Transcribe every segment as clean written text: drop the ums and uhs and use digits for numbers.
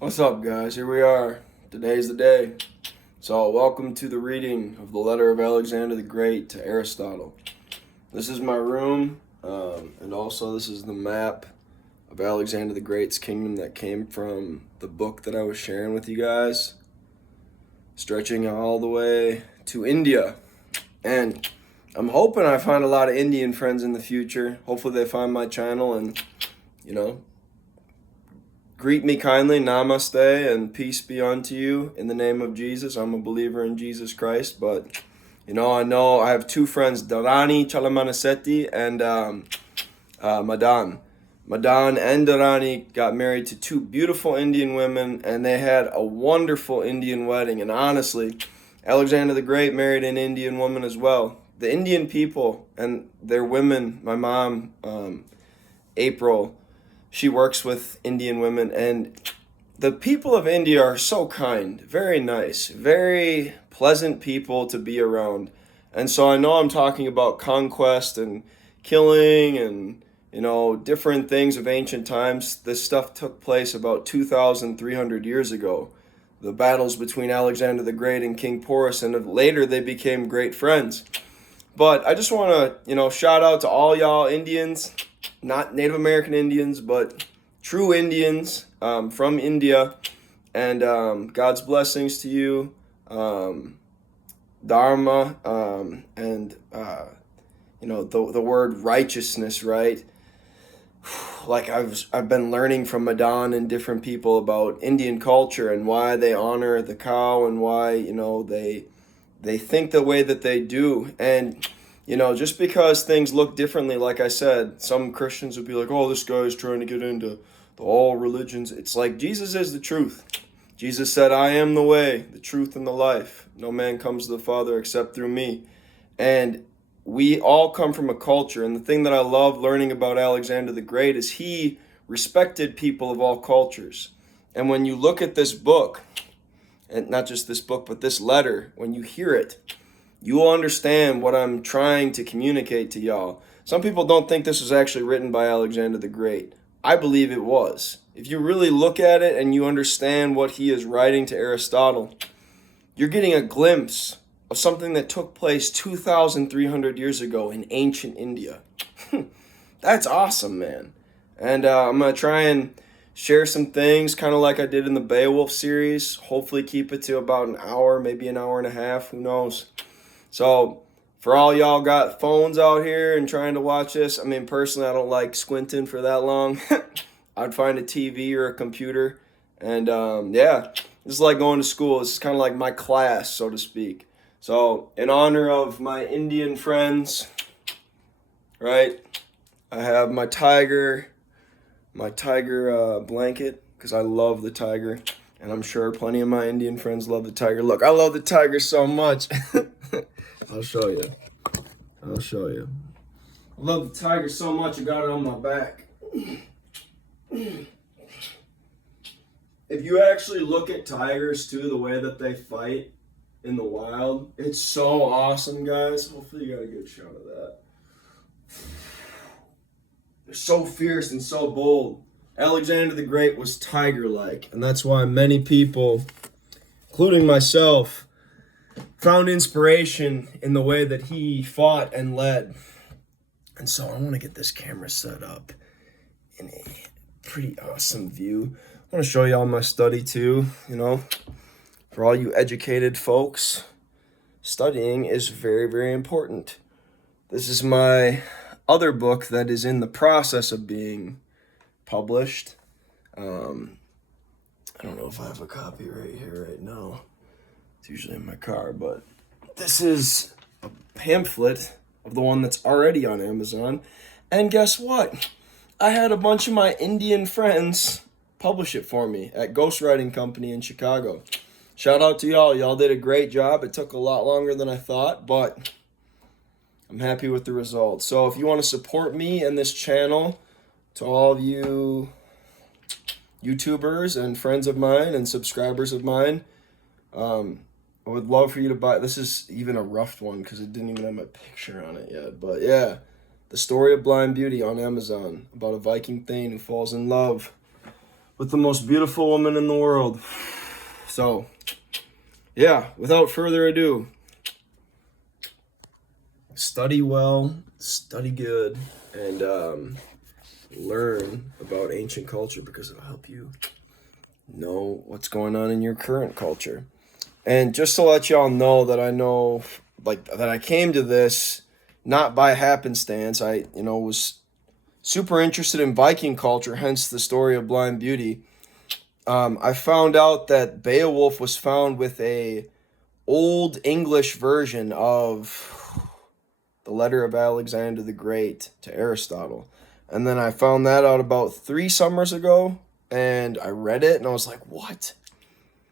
What's up, guys? Here we are. Today's the day. So, welcome to the reading of the letter of Alexander the Great to Aristotle. This is my room, and also this is the map of Alexander the Great's kingdom that came from the book that I was sharing with you guys, stretching all the way to India. And I'm hoping I find a lot of Indian friends in the future. Hopefully, they find my channel and, you know, greet me kindly, namaste, and peace be unto you in the name of Jesus. I'm a believer in Jesus Christ, but I know I have two friends, Dharani Chalamanasetti and Madan. Madan and Dharani got married to two beautiful Indian women, and they had a wonderful Indian wedding. And honestly, Alexander the Great married an Indian woman as well. The Indian people and their women, my mom, April, she works with Indian women, and the people of India are so kind, very nice, very pleasant people to be around. And so I know I'm talking about conquest and killing and, different things of ancient times. This stuff took place about 2,300 years ago. The battles between Alexander the Great and King Porus, and later they became great friends. But I just want to, shout out to all y'all Indians, not Native American Indians, but true Indians from India. And God's blessings to you, Dharma, and, the word righteousness, right? Like I've been learning from Madan and different people about Indian culture and why they honor the cow and why, they think the way that they do. And just because things look differently, like I said, some Christians would be like, oh, this guy is trying to get into all religions. It's like Jesus is the truth. Jesus said, I am the way, the truth, and the life. No man comes to the Father except through me. And we all come from a culture. And the thing that I love learning about Alexander the Great is he respected people of all cultures. And when you look at this book, and not just this book, but this letter, when you hear it, you will understand what I'm trying to communicate to y'all. Some people don't think this was actually written by Alexander the Great. I believe it was. If you really look at it and you understand what he is writing to Aristotle, you're getting a glimpse of something that took place 2,300 years ago in ancient India. That's awesome, man. And I'm going to try and share some things kind of like I did in the Beowulf series. Hopefully keep it to about an hour, maybe an hour and a half, who knows. So for all y'all got phones out here and trying to watch this, I mean, personally, I don't like squinting for that long. I'd find a TV or a computer. And this is like going to school. This is kind of like my class, so to speak. So in honor of my Indian friends, right, I have my tiger blanket because I love the tiger. And I'm sure plenty of my Indian friends love the tiger. Look, I love the tiger so much. I'll show you. I love the tiger so much I got it on my back. If you actually look at tigers too, the way that they fight in the wild, it's so awesome, guys. Hopefully you got a good shot of that. They're so fierce and so bold. Alexander the Great was tiger-like, and that's why many people, including myself, found inspiration in the way that he fought and led. And so I want to get this camera set up in a pretty awesome view. I want to show y'all my study too, for all you educated folks. Studying is very, very important. This is my other book that is in the process of being published. I don't know if I have a copy right here right now. It's usually in my car, but this is a pamphlet of the one that's already on Amazon. And guess what? I had a bunch of my Indian friends publish it for me at Ghostwriting Company in Chicago. Shout out to y'all. Y'all did a great job. It took a lot longer than I thought, but I'm happy with the results. So if you want to support me and this channel, to all of you YouTubers and friends of mine and subscribers of mine, I would love for you to buy. This is even a rough one because it didn't even have my picture on it yet. But yeah, The Story of Blind Beauty on Amazon, about a Viking thane who falls in love with the most beautiful woman in the world. So, yeah, without further ado, study well, study good, and learn about ancient culture because it'll help you know what's going on in your current culture. And just to let y'all know that I know, like, that I came to this not by happenstance. I, was super interested in Viking culture, hence the story of Blind Beauty. I found out that Beowulf was found with a old English version of the letter of Alexander the Great to Aristotle. And then I found that out about 3 summers ago, and I read it, and I was like, what?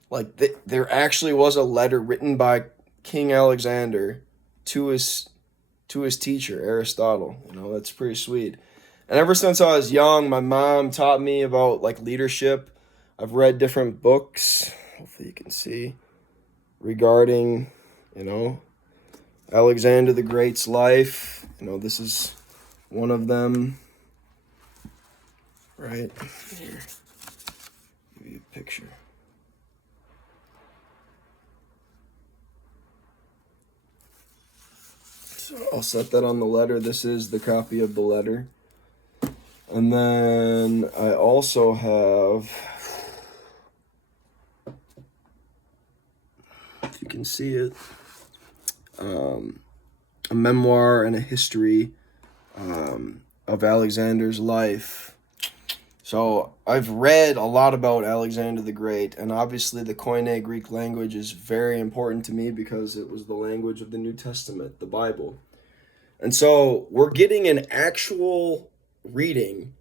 Like, there actually was a letter written by King Alexander to his teacher, Aristotle. That's pretty sweet. And ever since I was young, my mom taught me about, like, leadership. I've read different books, hopefully you can see, regarding, Alexander the Great's life. This is one of them, right here. Give you a picture. So I'll set that on the letter. This is the copy of the letter. And then I also have, if you can see it, a memoir and a history of Alexander's life. So I've read a lot about Alexander the Great, and obviously the Koine Greek language is very important to me because it was the language of the New Testament, the Bible. And so we're getting an actual reading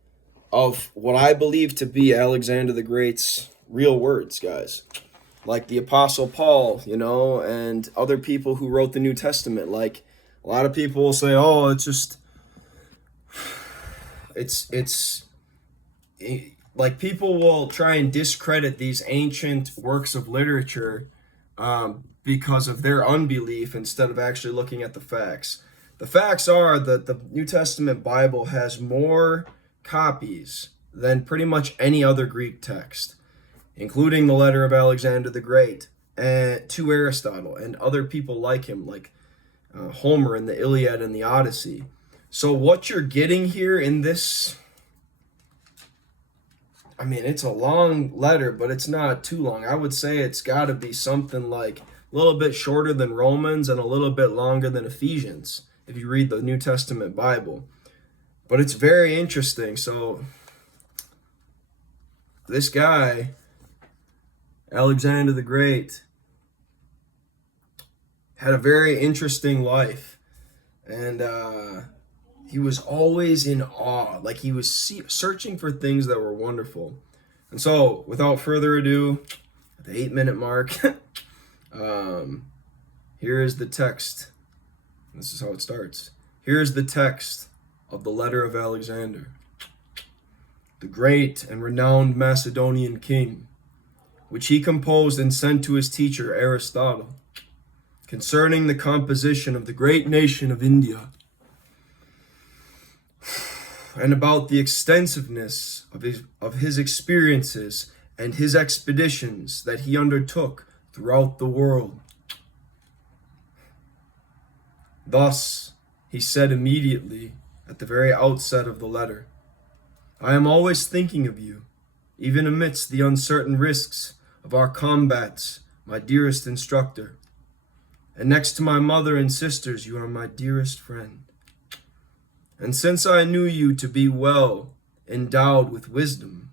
of what I believe to be Alexander the Great's real words, guys. Like the Apostle Paul, and other people who wrote the New Testament. Like, a lot of people will say, oh, like, people will try and discredit these ancient works of literature because of their unbelief instead of actually looking at the facts. The facts are that the New Testament Bible has more copies than pretty much any other Greek text, including the letter of Alexander the Great to Aristotle and other people like him, like Homer in the Iliad and the Odyssey. So what you're getting here in this, I mean, it's a long letter, but it's not too long. I would say it's got to be something like a little bit shorter than Romans and a little bit longer than Ephesians, if you read the New Testament Bible. But it's very interesting. So this guy, Alexander the Great, had a very interesting life. And he was always in awe. Like, he was searching for things that were wonderful. And so, without further ado, at the 8-minute mark, here is the text. This is how it starts. Here is the text of the letter of Alexander, the great and renowned Macedonian king, which he composed and sent to his teacher Aristotle, concerning the composition of the great nation of India, and about the extensiveness of his experiences and his expeditions that he undertook throughout the world. Thus, he said immediately at the very outset of the letter, I am always thinking of you, even amidst the uncertain risks of our combats, my dearest instructor. And next to my mother and sisters, you are my dearest friend. And since I knew you to be well endowed with wisdom,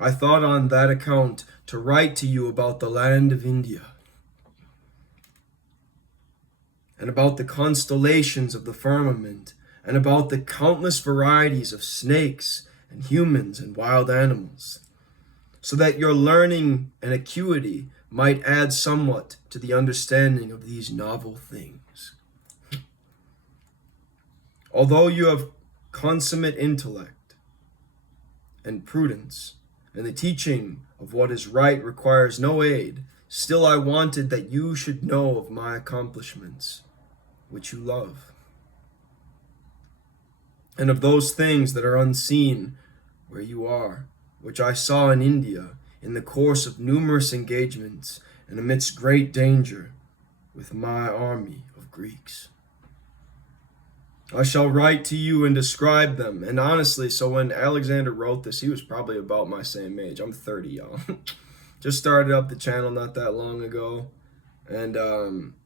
I thought on that account to write to you about the land of India, and about the constellations of the firmament, and about the countless varieties of snakes and humans and wild animals, so that your learning and acuity might add somewhat to the understanding of these novel things. Although you have consummate intellect and prudence, and the teaching of what is right requires no aid, still I wanted that you should know of my accomplishments, which you love, and of those things that are unseen where you are, which I saw in India in the course of numerous engagements and amidst great danger with my army of Greeks. I shall write to you and describe them. And honestly, so when Alexander wrote this, he was probably about my same age. I'm 30, y'all. Just started up the channel not that long ago. And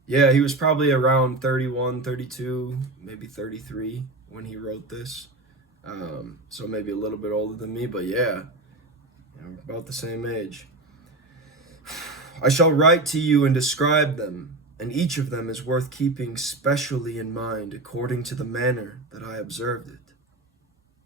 yeah, he was probably around 31, 32, maybe 33 when he wrote this. So maybe a little bit older than me, but yeah, about the same age. I shall write to you and describe them, and each of them is worth keeping specially in mind according to the manner that I observed it.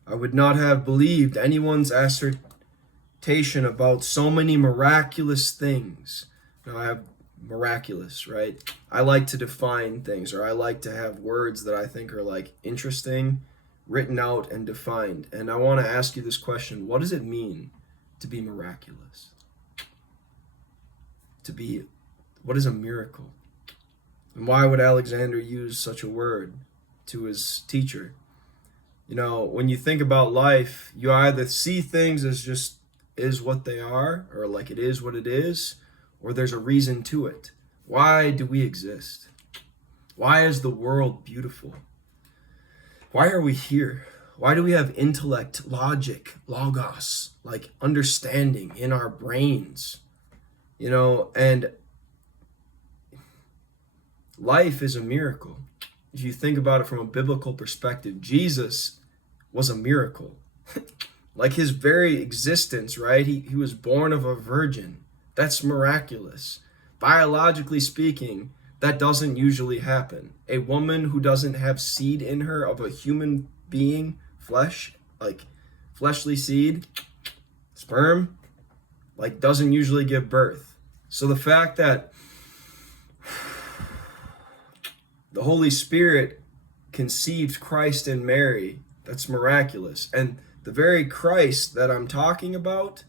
I would not have believed anyone's assertion about so many miraculous things. Now I have miraculous, right? I like to define things, or I like to have words that I think are like interesting, written out and defined. And I want to ask you this question: what does it mean to be miraculous? What is a miracle? And why would Alexander use such a word to his teacher? You know, when you think about life, you either see things as just is what they are, or like it is what it is, or there's a reason to it. Why do we exist? Why is the world beautiful? Why are we here? Why do we have intellect, logic, logos, like understanding in our brains? You know, and life is a miracle. If you think about it from a biblical perspective, Jesus was a miracle. Like his very existence, right? He was born of a virgin. That's miraculous. Biologically speaking, that doesn't usually happen. A woman who doesn't have seed in her of a human being, flesh, like fleshly seed, sperm, like doesn't usually give birth. So the fact that the Holy Spirit conceived Christ in Mary, that's miraculous. And the very Christ that I'm talking about,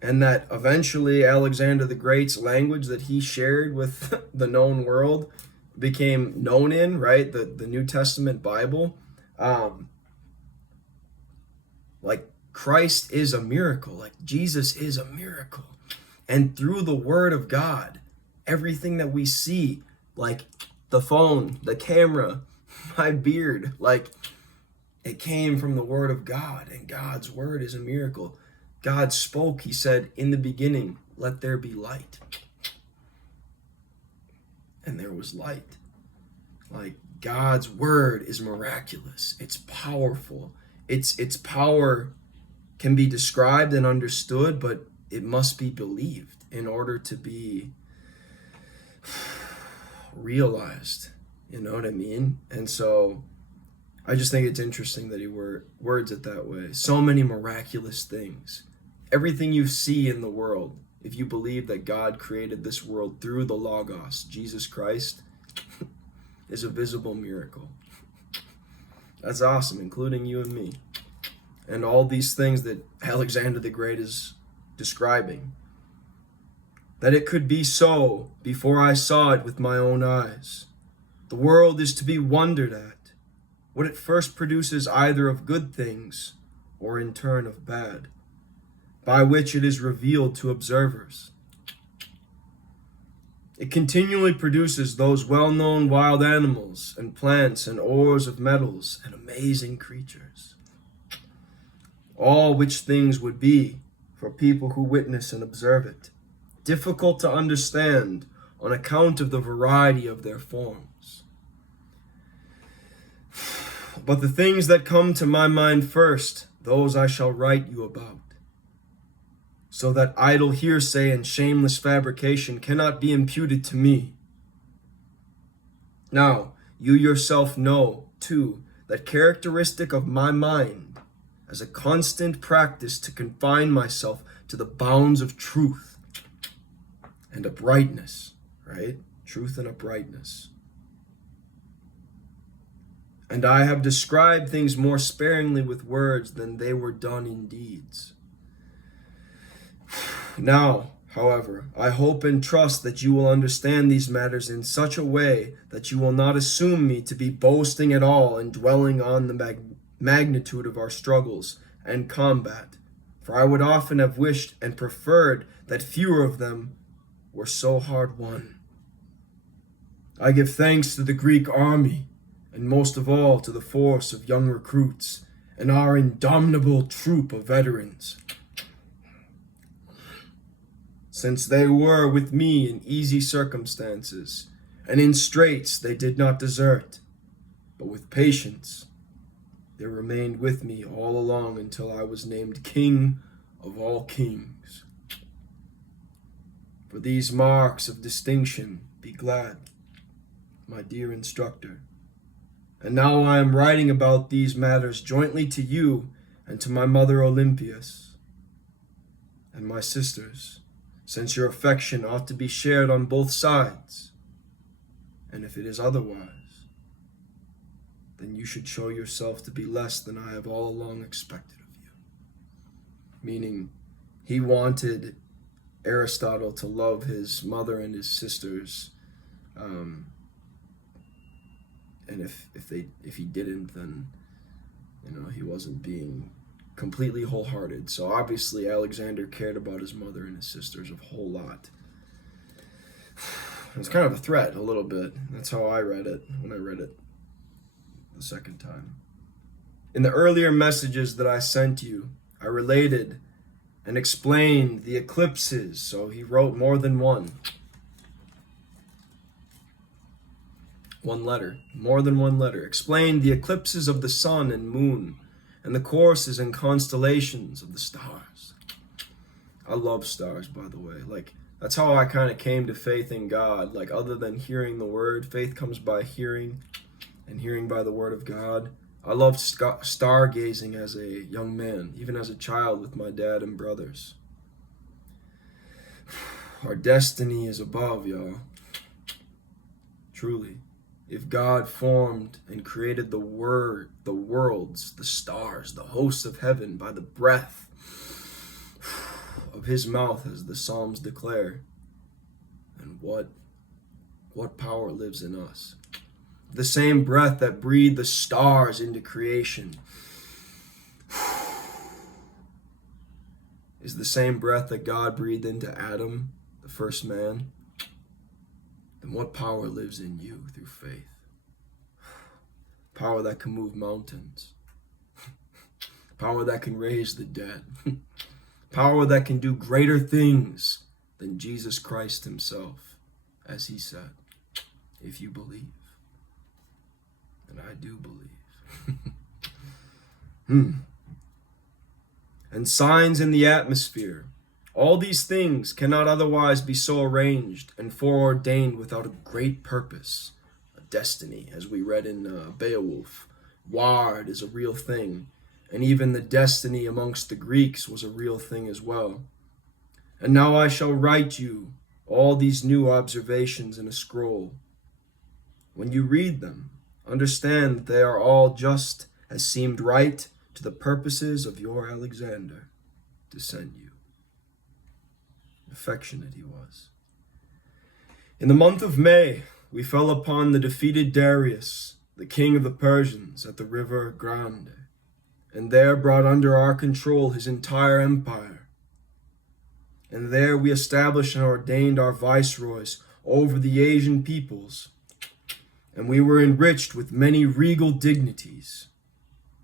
and that eventually Alexander the Great's language that he shared with the known world became known in, right? The New Testament Bible. Like Christ is a miracle. Like Jesus is a miracle. And through the Word of God, everything that we see, like the phone, the camera, my beard, like it came from the Word of God, and God's Word is a miracle. God spoke, he said, in the beginning, let there be light. And there was light. Like God's Word is miraculous. It's powerful. Its power can be described and understood, but it must be believed in order to be realized. You know what I mean? And so I just think it's interesting that he words it that way. So many miraculous things. Everything you see in the world, if you believe that God created this world through the Logos, Jesus Christ, is a visible miracle. That's awesome, including you and me. And all these things that Alexander the Great is describing. That it could be so before I saw it with my own eyes. The world is to be wondered at. What it first produces either of good things or in turn of bad, by which it is revealed to observers. It continually produces those well-known wild animals and plants and ores of metals and amazing creatures. All which things would be, for people who witness and observe it, difficult to understand on account of the variety of their forms. But the things that come to my mind first, those I shall write you about, so that idle hearsay and shameless fabrication cannot be imputed to me. Now, you yourself know, too, that characteristic of my mind as a constant practice to confine myself to the bounds of truth and uprightness, right? Truth and uprightness. And I have described things more sparingly with words than they were done in deeds. Now, however, I hope and trust that you will understand these matters in such a way that you will not assume me to be boasting at all and dwelling on the magnitude of our struggles and combat for I would often have wished and preferred that fewer of them were so hard won. I give thanks to the Greek army, and most of all to the force of young recruits and our indomitable troop of veterans. Since they were with me in easy circumstances, and in straits they did not desert, but with patience they remained with me all along until I was named King of all kings. For these marks of distinction be glad, my dear instructor. And now I am writing about these matters jointly to you and to my mother Olympias and my sisters, since your affection ought to be shared on both sides. And if it is otherwise, then you should show yourself to be less than I have all along expected of you. Meaning, he wanted Aristotle to love his mother and his sisters, and if he didn't, then he wasn't being completely wholehearted. So obviously Alexander cared about his mother and his sisters a whole lot. It's kind of a threat, a little bit. That's how I read it when I read it the second time. In the earlier messages that I sent you, I related and explained the eclipses, so he wrote more than one. More than one letter, explained the eclipses of the sun and moon, and the courses and constellations of the stars. I love stars, by the way. That's how I kind of came to faith in God. Other than hearing the word, faith comes by hearing, and hearing by the word of God. I loved stargazing as a young man, even as a child with my dad and brothers. Our destiny is above, y'all. Truly. If God formed and created the worlds, the stars, the hosts of heaven by the breath of his mouth, as the Psalms declare, and what power lives in us? The same breath that breathed the stars into creation is the same breath that God breathed into Adam, the first man. And what power lives in you through faith? Power that can move mountains. Power that can raise the dead. Power that can do greater things than Jesus Christ himself, as he said, if you believe. And I do believe. And signs in the atmosphere. All these things cannot otherwise be so arranged and foreordained without a great purpose, a destiny, as we read in Beowulf. Ward is a real thing, and even the destiny amongst the Greeks was a real thing as well. And now I shall write you all these new observations in a scroll. When you read them, understand that they are all just as seemed right to the purposes of your Alexander to send you. Affectionate he was. In the month of May, we fell upon the defeated Darius, the king of the Persians, at the river Grande, and there brought under our control his entire empire. And there we established and ordained our viceroys over the Asian peoples, and we were enriched with many regal dignities.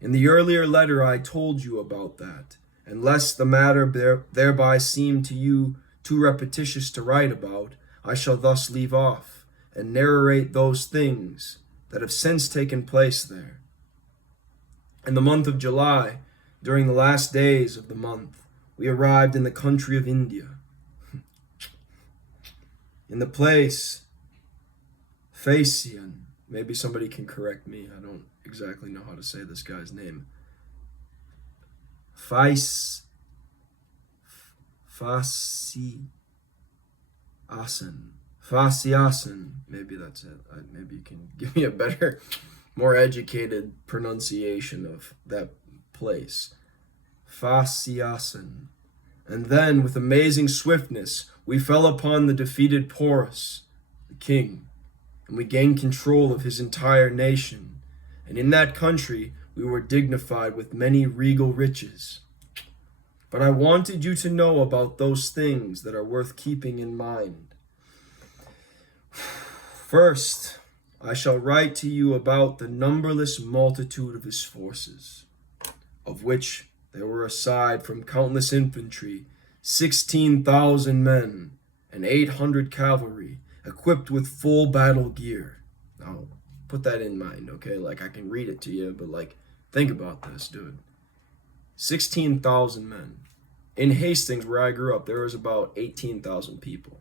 In the earlier letter I told you about that, and lest the matter thereby seem to you too repetitious to write about, I shall thus leave off and narrate those things that have since taken place there. In the month of July, during the last days of the month, we arrived in the country of India. In the place Phaeacian, maybe somebody can correct me, I don't exactly know how to say this guy's name. Phaeacian, maybe that's it. Maybe you can give me a better, more educated pronunciation of that place. Phaeacian. And then, with amazing swiftness, we fell upon the defeated Porus, the king, and we gained control of his entire nation. And in that country, we were dignified with many regal riches. But I wanted you to know about those things that are worth keeping in mind. First, I shall write to you about the numberless multitude of his forces, of which there were, aside from countless infantry, 16,000 men and 800 cavalry, equipped with full battle gear. Now, put that in mind, okay? Like, I can read it to you, but, like, think about this, dude. 16,000 men. In Hastings, where I grew up, there was about 18,000 people.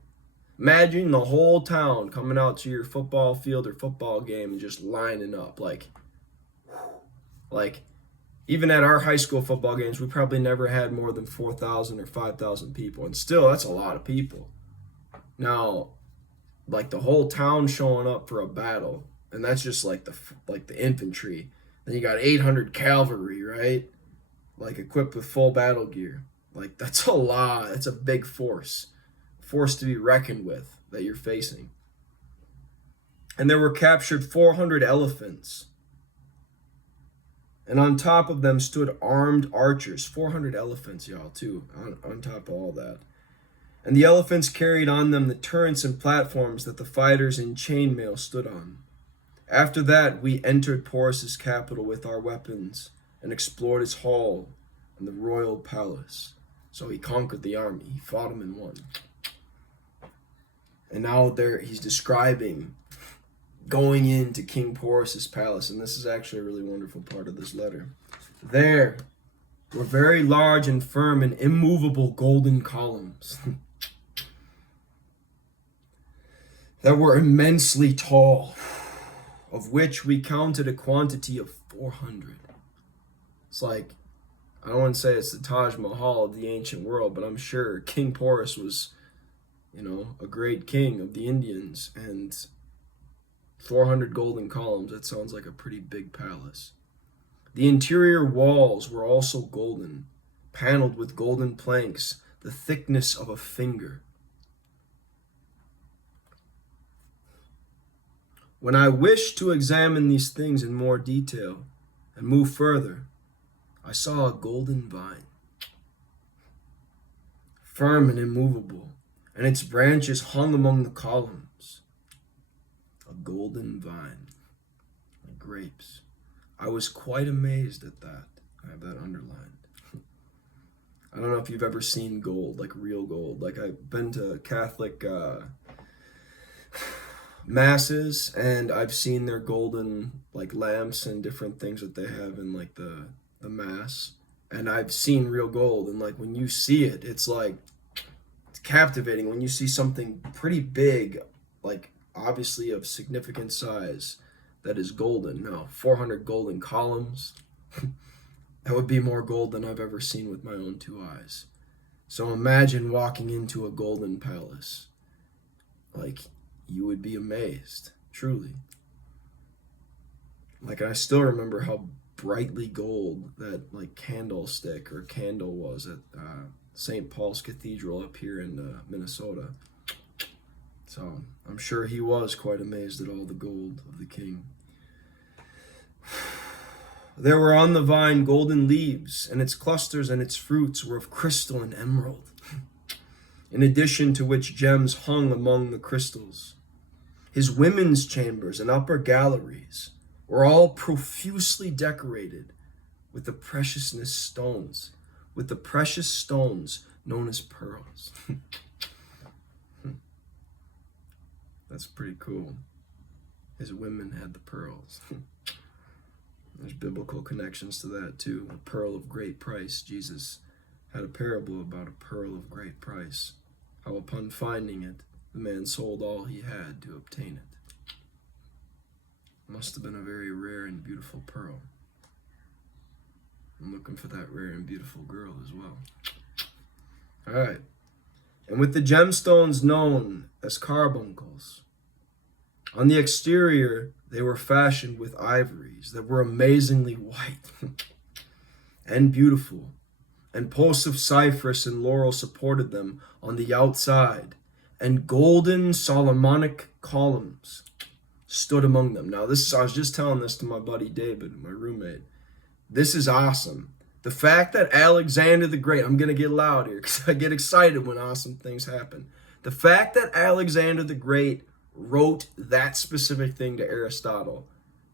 Imagine the whole town coming out to your football field or football game and just lining up. Like, even at our high school football games, we probably never had more than 4,000 or 5,000 people. And still, that's a lot of people. Now, like the whole town showing up for a battle, and that's just like the infantry. Then you got 800 cavalry, right? Like equipped with full battle gear. Like that's a lot. That's a big force to be reckoned with that you're facing. And there were captured 400 elephants. And on top of them stood armed archers. 400 elephants, y'all, too, on top of all that. And the elephants carried on them the turrets and platforms that the fighters in chainmail stood on. After that, we entered Porus's capital with our weapons and explored his hall and the royal palace. So he conquered the army. He fought them and won. And now he's describing going into King Porus's palace. And this is actually a really wonderful part of this letter. There were very large and firm and immovable golden columns that were immensely tall, of which we counted a quantity of 400. It's like, I don't want to say it's the Taj Mahal of the ancient world, but I'm sure King Porus was, a great king of the Indians, and 400 golden columns, that sounds like a pretty big palace. The interior walls were also golden, paneled with golden planks, the thickness of a finger. When I wished to examine these things in more detail and move further, I saw a golden vine, firm and immovable, and its branches hung among the columns. A golden vine, like grapes. I was quite amazed at that. I have that underlined. I don't know if you've ever seen gold, like real gold. Like I've been to Catholic masses, and I've seen their golden like lamps and different things that they have in like the mass. And I've seen real gold, and like when you see it, it's captivating. When you see something pretty big, like obviously of significant size, that is golden. Now, 400 golden columns, that would be more gold than I've ever seen with my own two eyes. So imagine walking into a golden palace. Like, you would be amazed, truly. Like, I still remember how brightly gold that, like, candlestick or candle was at St. Paul's Cathedral up here in Minnesota. So I'm sure he was quite amazed at all the gold of the king. There were on the vine golden leaves, and its clusters and its fruits were of crystal and emerald, in addition to which gems hung among the crystals. His women's chambers and upper galleries were all profusely decorated with the precious stones known as pearls. That's pretty cool. His women had the pearls. There's biblical connections to that too. A pearl of great price. Jesus had a parable about a pearl of great price. How upon finding it, the man sold all he had to obtain it. Must have been a very rare and beautiful pearl. I'm looking for that rare and beautiful girl as well. All right. And with the gemstones known as carbuncles, on the exterior, they were fashioned with ivories that were amazingly white and beautiful, and posts of cypress and laurel supported them on the outside, and golden Solomonic columns stood among them. Now, I was just telling this to my buddy David, my roommate. This is awesome. The fact that Alexander the Great, I'm going to get loud here because I get excited when awesome things happen. The fact that Alexander the Great wrote that specific thing to Aristotle,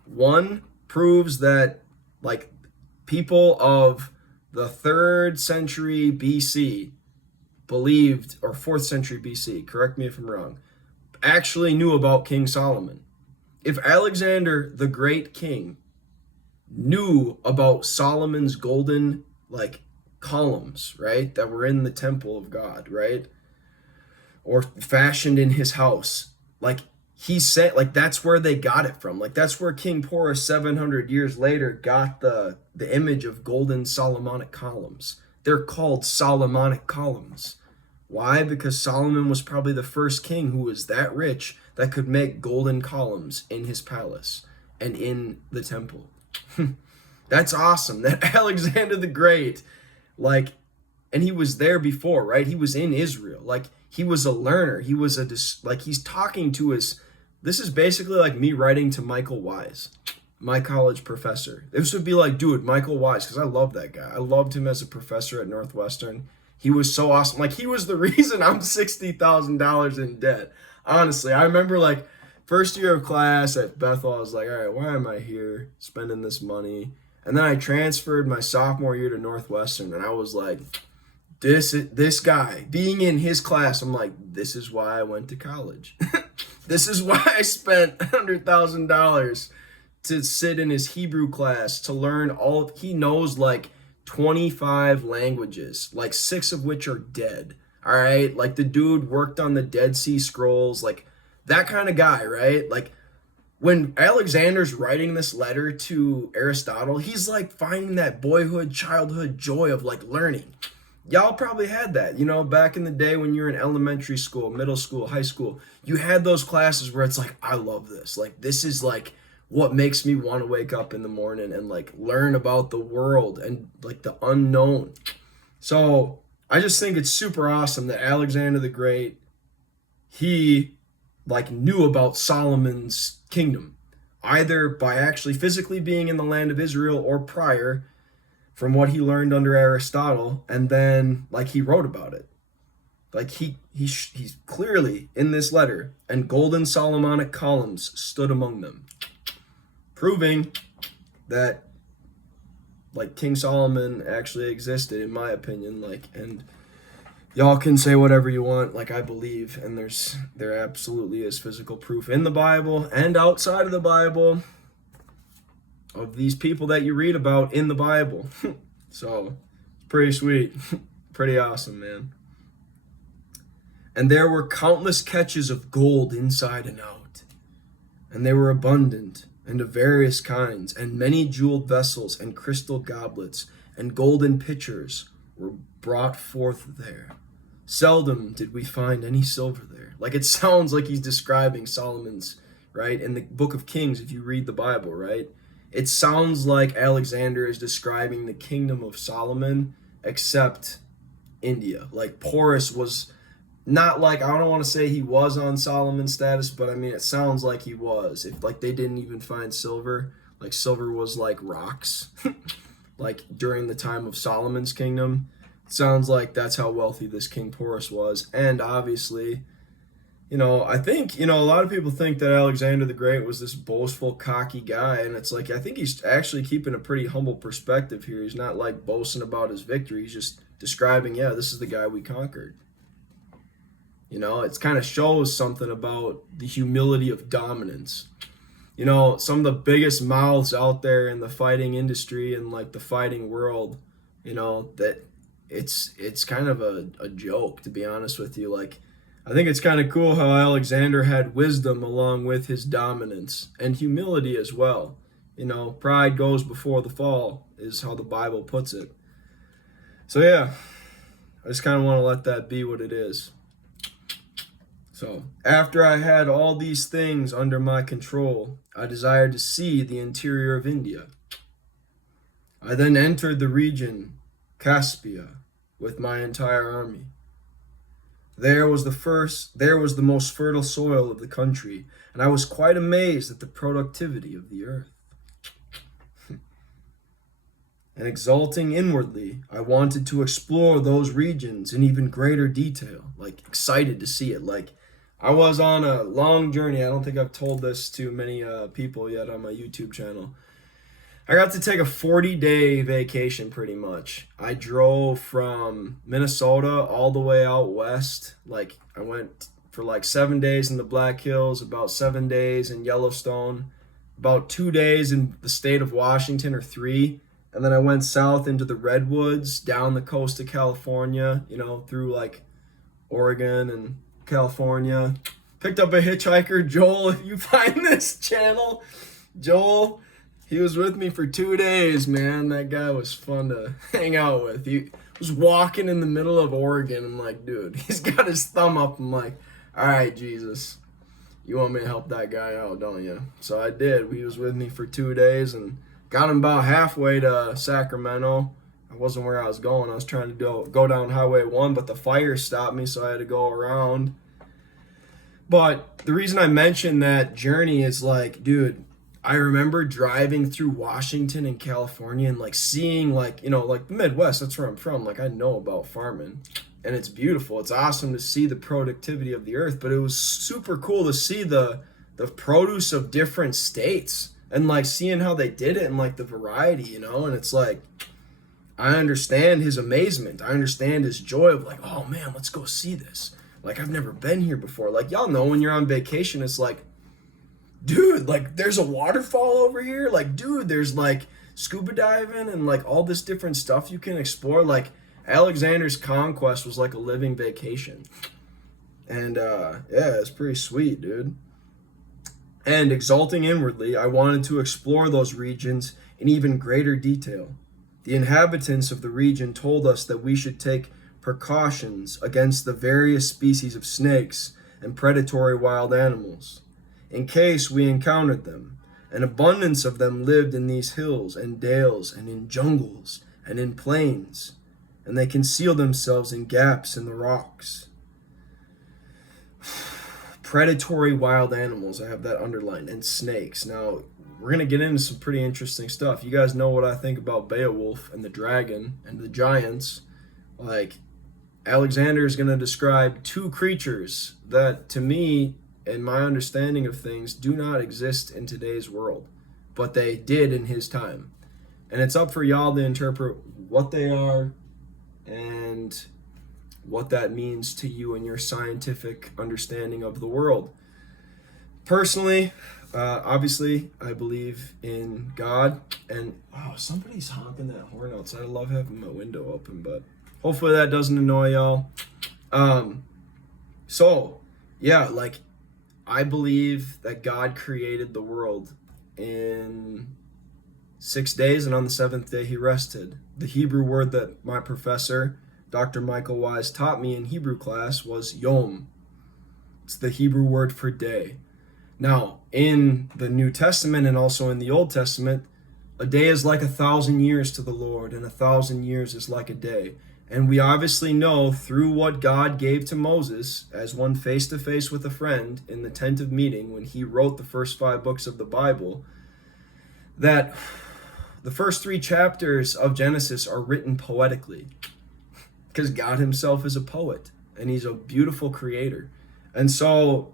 one, proves that like people of the 3rd century BC believed, or 4th century BC, correct me if I'm wrong, actually knew about King Solomon. If Alexander the Great King knew about Solomon's golden like columns, right, that were in the temple of God, right, or fashioned in his house, like he said, like that's where they got it from. Like that's where King Porus 700 years later got the image of golden Solomonic columns. They're called Solomonic columns. Why? Because Solomon was probably the first king who was that rich that could make golden columns in his palace and in the temple. That's awesome. That Alexander the Great, like, and he was there before, right? He was in Israel. Like, he was a learner. He was like, he's talking to his, this is basically like me writing to Michael Wise, my college professor. This would be like, dude, Michael Wise, because I love that guy. I loved him as a professor at Northwestern. He was so awesome. Like, he was the reason I'm $60,000 in debt. Honestly, I remember like first year of class at Bethel, I was like, all right, why am I here spending this money? And then I transferred my sophomore year to Northwestern, and I was like, this guy, being in his class, I'm like, this is why I went to college. This is why I spent $100,000 to sit in his Hebrew class to learn all. He knows like 25 languages, like 6 of which are dead. All right, like the dude worked on the Dead Sea Scrolls, like that kind of guy, right? Like when Alexander's writing this letter to Aristotle, he's like finding that boyhood, childhood joy of like learning. Y'all probably had that, you know, back in the day when you're in elementary school, middle school, high school, you had those classes where it's like, I love this. Like, this is like what makes me want to wake up in the morning and like learn about the world and like the unknown. So I just think it's super awesome that Alexander the Great, he like knew about Solomon's kingdom, either by actually physically being in the land of Israel or prior, from what he learned under Aristotle, and then like he wrote about it. Like he's clearly in this letter, and golden Solomonic columns stood among them, proving that like King Solomon actually existed, in my opinion. Like, and y'all can say whatever you want, like I believe, and there absolutely is physical proof in the Bible and outside of the Bible of these people that you read about in the Bible. So it's pretty sweet. Pretty awesome, man. And there were countless catches of gold inside and out, and they were abundant and of various kinds, and many jeweled vessels and crystal goblets and golden pitchers were brought forth there. Seldom did we find any silver there. Like, it sounds like he's describing Solomon's, right? In the book of Kings, if you read the Bible, right? It sounds like Alexander is describing the kingdom of Solomon, except India. Like, Porus was not like, I don't want to say he was on Solomon's status, but I mean, it sounds like he was. If like they didn't even find silver, like silver was like rocks, like during the time of Solomon's kingdom. It sounds like that's how wealthy this King Porus was. And obviously, you know, I think, you know, a lot of people think that Alexander the Great was this boastful, cocky guy. And it's like, I think he's actually keeping a pretty humble perspective here. He's not like boasting about his victory. He's just describing, yeah, this is the guy we conquered. You know, it kind of shows something about the humility of dominance. You know, some of the biggest mouths out there in the fighting industry and like the fighting world, you know, that it's kind of a joke, to be honest with you. Like, I think it's kind of cool how Alexander had wisdom along with his dominance and humility as well. You know, pride goes before the fall is how the Bible puts it. So yeah, I just kind of want to let that be what it is. So, after I had all these things under my control, I desired to see the interior of India. I then entered the region, Caspia, with my entire army. There was the most fertile soil of the country, and I was quite amazed at the productivity of the earth. And exulting inwardly, I wanted to explore those regions in even greater detail, like excited to see it. Like I was on a long journey. I don't think I've told this to many people yet on my YouTube channel. I got to take a 40-day vacation pretty much. I drove from Minnesota all the way out west. Like I went for like 7 days in the Black Hills, about 7 days in Yellowstone, about 2 days in the state of Washington, or three. And then I went south into the Redwoods, down the coast of California, through like Oregon and California. Picked up a hitchhiker, Joel, if you find this channel. Joel, he was with me for 2 days, man. That guy was fun to hang out with. He was walking in the middle of Oregon. I'm like, dude, he's got his thumb up. I'm like, all right, Jesus, you want me to help that guy out, don't you? So I did. He was with me for 2 days and got him about halfway to Sacramento. I wasn't where I was going. I was trying to go down Highway 1, but the fire stopped me, so I had to go around. But the reason I mentioned that journey is like, dude, I remember driving through Washington and California and like seeing like the Midwest, that's where I'm from. Like I know about farming and it's beautiful. It's awesome to see the productivity of the earth, but it was super cool to see the produce of different states and like seeing how they did it and like the variety, and it's like, I understand his amazement. I understand his joy of like, oh man, let's go see this. Like I've never been here before. Like y'all know when you're on vacation, it's like, dude, like there's a waterfall over here. Like, dude, there's like scuba diving and like all this different stuff you can explore. Like Alexander's conquest was like a living vacation. And yeah, it's pretty sweet, dude. And exulting inwardly, I wanted to explore those regions in even greater detail. The inhabitants of the region told us that we should take precautions against the various species of snakes and predatory wild animals, in case we encountered them. An abundance of them lived in these hills and dales and in jungles and in plains, and they concealed themselves in gaps in the rocks. Predatory wild animals, I have that underlined, and snakes. Now, we're going to get into some pretty interesting stuff. You guys know what I think about Beowulf and the dragon and the giants. Like, Alexander is going to describe two creatures that, to me, in my understanding of things, do not exist in today's world, but they did in his time. And it's up for y'all to interpret what they are and what that means to you and your scientific understanding of the world. Personally, obviously, I believe in God. And, wow, somebody's honking that horn outside. I love having my window open, but hopefully that doesn't annoy y'all. So, yeah, like, I believe that God created the world in 6 days, and on the seventh day he rested. The Hebrew word that my professor, Dr. Michael Wise, taught me in Hebrew class was yom. It's the Hebrew word for day. Now, in the New Testament and also in the Old Testament, a day is like 1,000 years to the Lord, and 1,000 years is like a day. And we obviously know through what God gave to Moses as one face-to-face with a friend in the tent of meeting when he wrote the first 5 books of the Bible, that the first 3 chapters of Genesis are written poetically because God himself is a poet and he's a beautiful creator. And so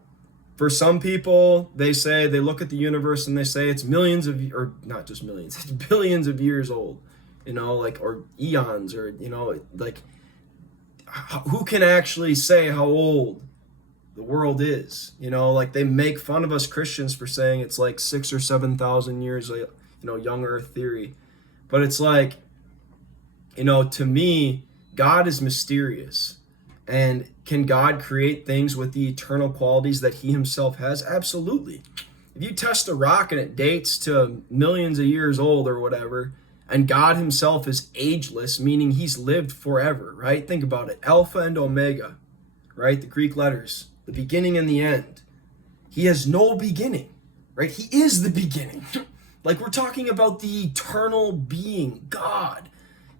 for some people, they look at the universe and they say it's millions of, or not just millions, it's billions of years old, or eons, or, like who can actually say how old the world is? Like they make fun of us Christians for saying it's like 6,000 or 7,000 years, young earth theory. But it's like, to me, God is mysterious. And can God create things with the eternal qualities that he himself has? Absolutely. If you test a rock and it dates to millions of years old or whatever, and God himself is ageless, meaning he's lived forever, right? Think about it. Alpha and Omega, right? The Greek letters, the beginning and the end. He has no beginning, right? He is the beginning. Like we're talking about the eternal being, God,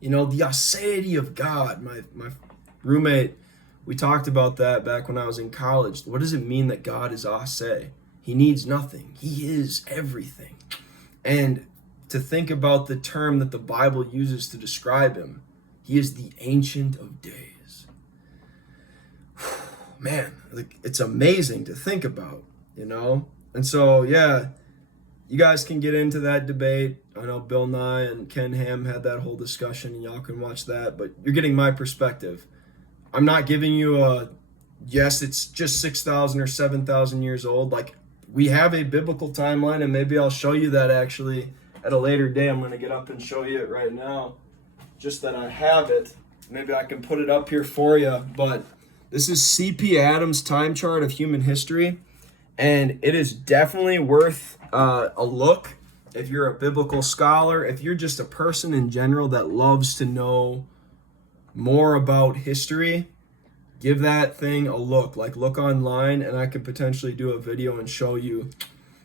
the aseity of God. My roommate, we talked about that back when I was in college. What does it mean that God is ase? He needs nothing. He is everything. And to think about the term that the Bible uses to describe him. He is the Ancient of Days. Man, like, it's amazing to think about, you know? And so, yeah, you guys can get into that debate. I know Bill Nye and Ken Ham had that whole discussion, and y'all can watch that, but you're getting my perspective. I'm not giving you a, yes, it's just 6,000 or 7,000 years old. Like, we have a biblical timeline, and maybe I'll show you that actually at a later day. I'm going to get up and show you it right now, just that I have it. Maybe I can put it up here for you, but this is C.P. Adams' time chart of human history, and it is definitely worth a look if you're a biblical scholar, if you're just a person in general that loves to know more about history. Give that thing a look. Like, look online, and I could potentially do a video and show you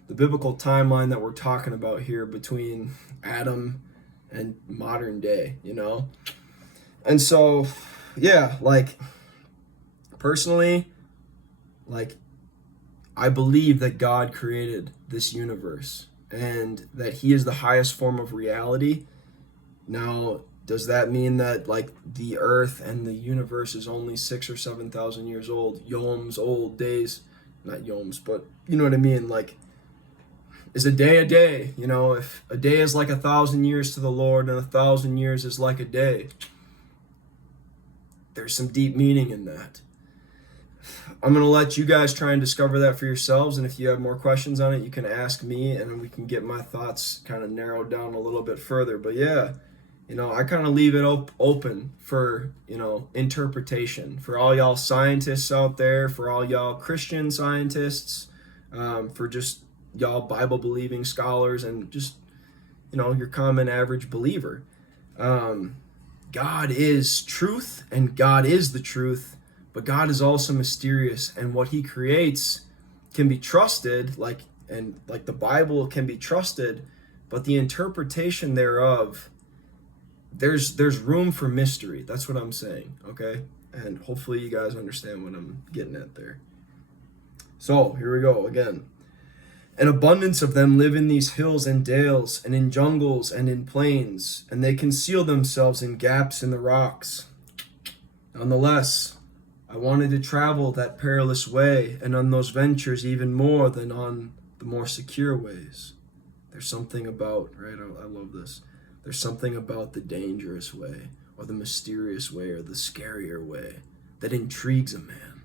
the biblical timeline that we're talking about here between Adam and modern day, you know? And so, yeah, like, personally, like, I believe that God created this universe and that he is the highest form of reality. Now, does that mean that, like, the earth and the universe is only 6,000 or 7,000 years old? Yom's old days, not Yom's, but you know what I mean? Like, is a day, you know? If a day is like 1,000 years to the Lord and 1,000 years is like a day, there's some deep meaning in that. I'm going to let you guys try and discover that for yourselves, and if you have more questions on it, you can ask me, and we can get my thoughts kind of narrowed down a little bit further. But yeah, you know, I kind of leave it open for, you know, interpretation. For all y'all scientists out there, for all y'all Christian scientists, for just y'all Bible-believing scholars, and just, you know, your common average believer. God is truth, and God is the truth, but God is also mysterious, and what he creates can be trusted, like the Bible can be trusted, but the interpretation thereof, there's room for mystery. That's what I'm saying, okay? And hopefully you guys understand what I'm getting at there. So here we go again. An abundance of them live in these hills and dales, and in jungles and in plains, and they conceal themselves in gaps in the rocks. Nonetheless, I wanted to travel that perilous way, and on those ventures even more than on the more secure ways. There's something about, right? I love this. There's something about the dangerous way, or the mysterious way, or the scarier way that intrigues a man.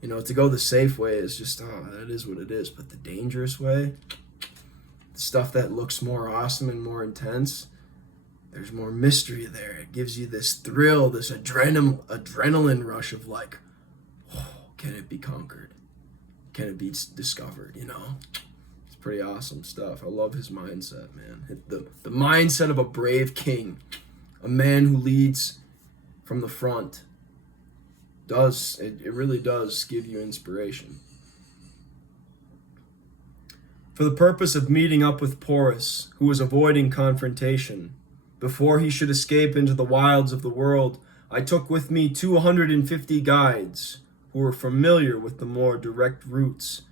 You know, to go the safe way is just, oh, that is what it is. But the dangerous way, the stuff that looks more awesome and more intense, there's more mystery there. It gives you this thrill, this adrenaline rush of like, oh, can it be conquered? Can it be discovered, you know? It's pretty awesome stuff. I love his mindset, man. The mindset of a brave king, a man who leads from the front, it really does give you inspiration. For the purpose of meeting up with Porus, who was avoiding confrontation, before he should escape into the wilds of the world, I took with me 250 guides who were familiar with the more direct routes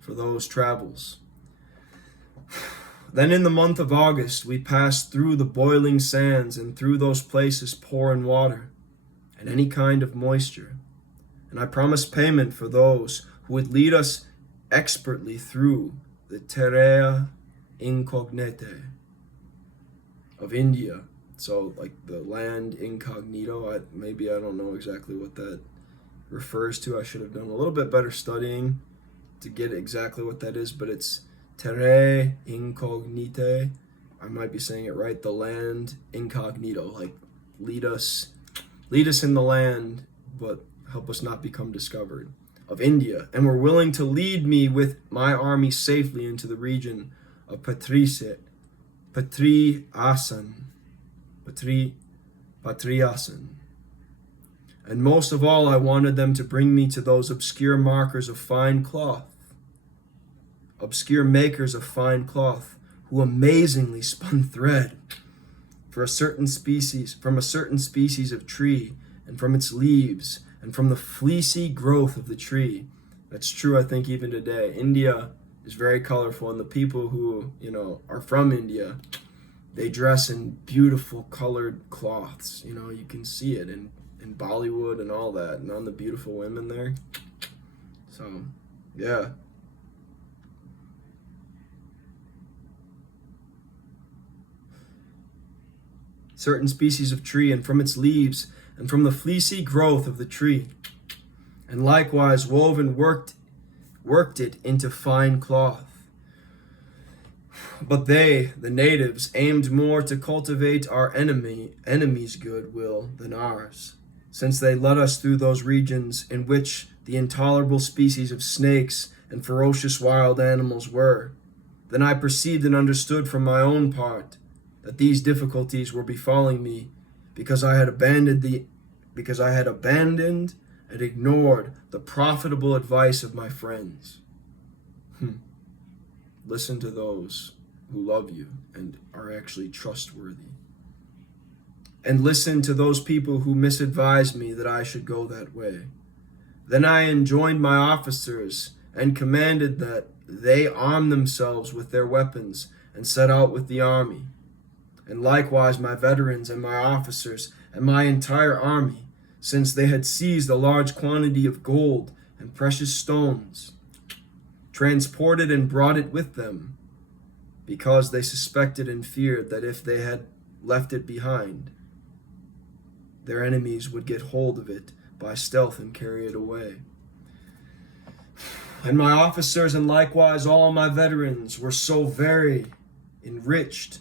for those travels. Then in the month of August, we passed through the boiling sands and through those places poor in water and any kind of moisture. And I promised payment for those who would lead us expertly through the terra incognita of India. So like the land incognito, I don't know exactly what that refers to. I should have done a little bit better studying to get exactly what that is, but it's terra incognita. I might be saying it right, the land incognito, like lead us in the land, but help us not become discovered, of India, and were willing to lead me with my army safely into the region of Patriasan. And most of all, I wanted them to bring me to those obscure makers of fine cloth, who amazingly spun thread from a certain species of tree, and from its leaves, and from the fleecy growth of the tree. That's true, I think, even today. India is very colorful, and the people who, are from India, they dress in beautiful colored cloths. You can see it in Bollywood and all that, and on the beautiful women there. So, yeah. Certain species of tree, and from its leaves, and from the fleecy growth of the tree, and likewise wove and worked it into fine cloth. But they, the natives, aimed more to cultivate our enemy's goodwill than ours, since they led us through those regions in which the intolerable species of snakes and ferocious wild animals were. Then I perceived and understood from my own part that these difficulties were befalling me because I had abandoned and ignored the profitable advice of my friends. Listen to those who love you and are actually trustworthy. And listen to those people who misadvised me that I should go that way. Then I enjoined my officers and commanded that they arm themselves with their weapons and set out with the army. And likewise my veterans and my officers and my entire army, since they had seized a large quantity of gold and precious stones, transported and brought it with them, because they suspected and feared that if they had left it behind, their enemies would get hold of it by stealth and carry it away. And my officers and likewise all my veterans were so very enriched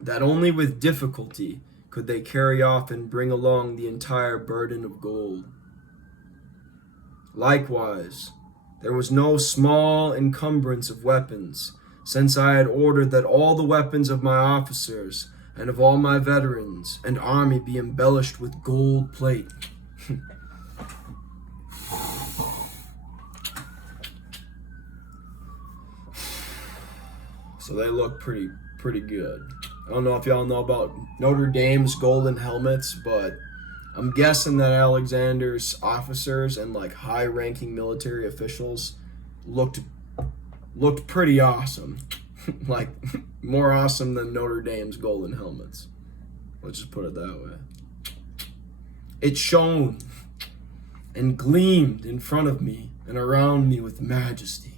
that only with difficulty could they carry off and bring along the entire burden of gold. Likewise, there was no small encumbrance of weapons, since I had ordered that all the weapons of my officers and of all my veterans and army be embellished with gold plate. So they look pretty good. I don't know if y'all know about Notre Dame's golden helmets, but I'm guessing that Alexander's officers and high-ranking military officials looked pretty awesome. More awesome than Notre Dame's golden helmets. Let's just put it that way. It shone and gleamed in front of me and around me with majesty.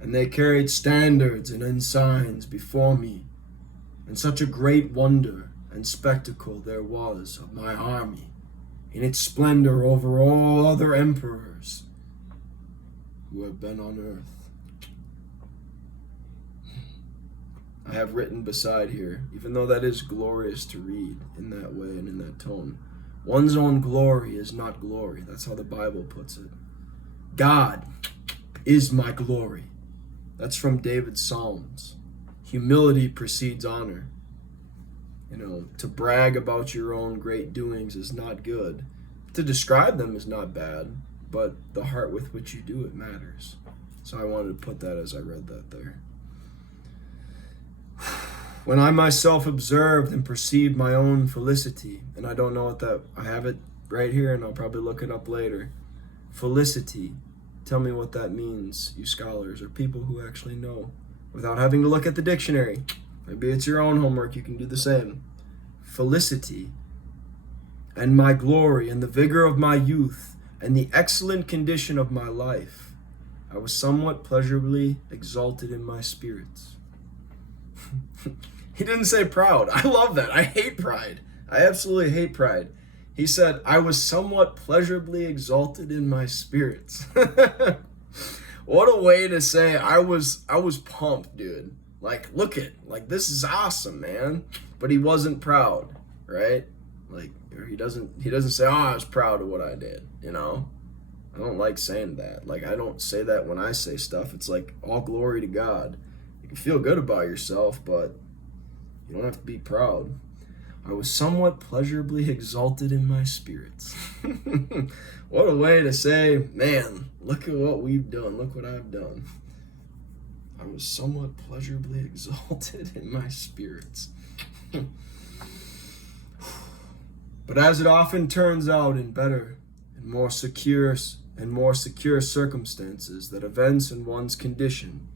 And they carried standards and ensigns before me, and such a great wonder and spectacle there was of my army in its splendor over all other emperors who have been on earth. I have written beside here, even though that is glorious to read in that way and in that tone, one's own glory is not glory. That's how the Bible puts it. God is my glory. That's from David's Psalms. Humility precedes honor. To brag about your own great doings is not good. To describe them is not bad, but the heart with which you do it matters. So I wanted to put that as I read that there. When I myself observed and perceived my own felicity, and I don't know what that, I have it right here and I'll probably look it up later. Felicity. Tell me what that means, you scholars, or people who actually know, without having to look at the dictionary. Maybe it's your own homework, you can do the same. Felicity, and my glory, and the vigor of my youth, and the excellent condition of my life, I was somewhat pleasurably exalted in my spirits. He didn't say proud. I love that. I hate pride. I absolutely hate pride. He said, I was somewhat pleasurably exalted in my spirits. What a way to say I was pumped, dude. Look at, this is awesome, man. But he wasn't proud, right? Or he doesn't say, I was proud of what I did, I don't like saying that. I don't say that when I say stuff. It's all glory to God. You can feel good about yourself, but you don't have to be proud. I was somewhat pleasurably exalted in my spirits. What a way to say, man, look at what we've done. Look what I've done. I was somewhat pleasurably exalted in my spirits. But as it often turns out in better and more secure and more secure circumstances that events in one's condition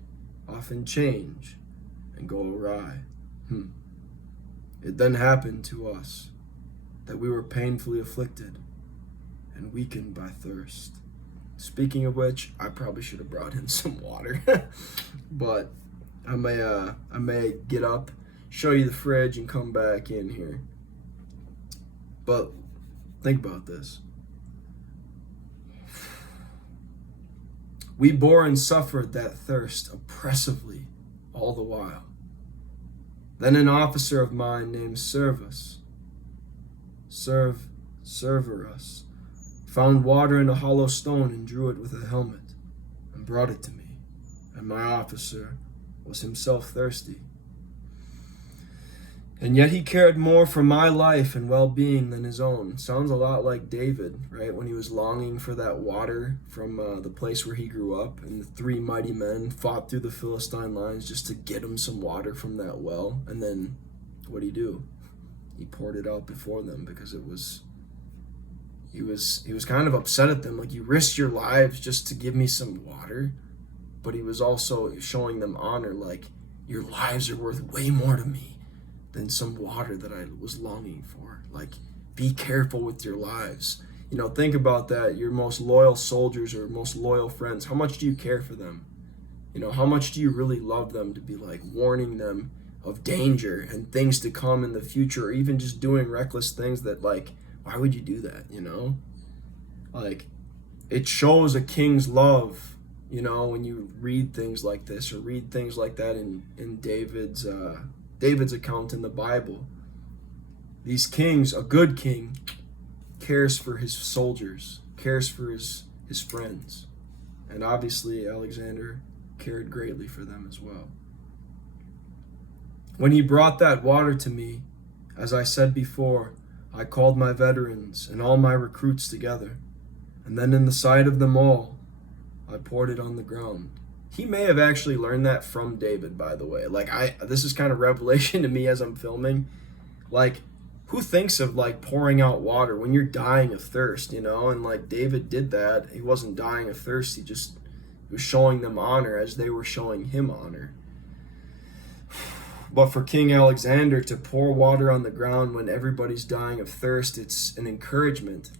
often change and go awry. It then happened to us that we were painfully afflicted and weakened by thirst. Speaking of which, I probably should have brought in some water, but I may get up, show you the fridge, and come back in here. But think about this. We bore and suffered that thirst oppressively all the while. Then an officer of mine named Serverus found water in a hollow stone and drew it with a helmet and brought it to me. And my officer was himself thirsty. And yet he cared more for my life and well-being than his own. Sounds a lot like David, right? When he was longing for that water from the place where he grew up, and the 3 mighty men fought through the Philistine lines just to get him some water from that well. And then what'd he do? He poured it out before them because he was kind of upset at them. Like, you risked your lives just to give me some water. But he was also showing them honor, like, your lives are worth way more to me than some water that I was longing for. Like, be careful with your lives. You know, think about that. Your most loyal soldiers or most loyal friends, how much do you care for them? You know, how much do you really love them to be like warning them of danger and things to come in the future, or even just doing reckless things that, like, why would you do that, you know? Like, it shows a king's love, you know, when you read things like this, or read things like that in David's account in the Bible. These kings, a good king, cares for his soldiers, cares for his friends. And obviously Alexander cared greatly for them as well. When he brought that water to me, as I said before, I called my veterans and all my recruits together, and then in the sight of them all, I poured it on the ground. He may have actually learned that from David, by the way. Like, this is kind of revelation to me as I'm filming. Like, who thinks of, like, pouring out water when you're dying of thirst, you know? And, like, David did that. He wasn't dying of thirst. He was showing them honor as they were showing him honor. But for King Alexander to pour water on the ground when everybody's dying of thirst, it's an encouragement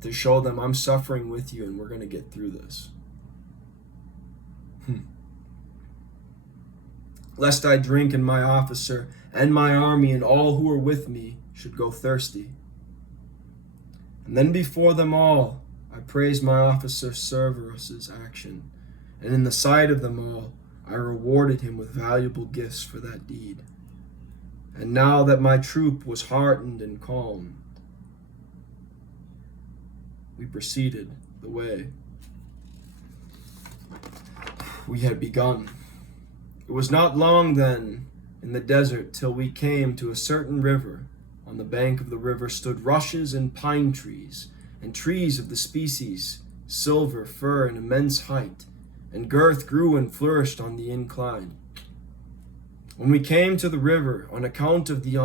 to show them, I'm suffering with you and we're going to get through this. Lest I drink and my officer and my army and all who are with me should go thirsty. And then before them all, I praised my officer Serverus's action, and in the sight of them all, I rewarded him with valuable gifts for that deed. And now that my troop was heartened and calmed, we proceeded the way we had begun. It was not long then in the desert till we came to a certain river. On the bank of the river stood rushes and pine trees, and trees of the species, silver, fir, and immense height, and girth grew and flourished on the incline. When we came to the river, on account of the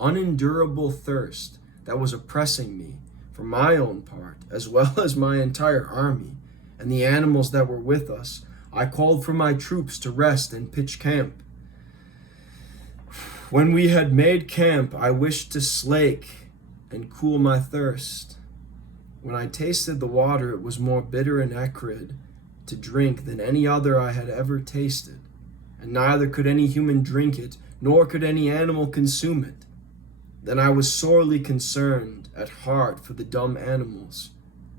unendurable thirst that was oppressing me, for my own part, as well as my entire army, and the animals that were with us, I called for my troops to rest and pitch camp. When we had made camp, I wished to slake and cool my thirst. When I tasted the water, it was more bitter and acrid to drink than any other I had ever tasted, and neither could any human drink it, nor could any animal consume it. Then I was sorely concerned at heart for the dumb animals,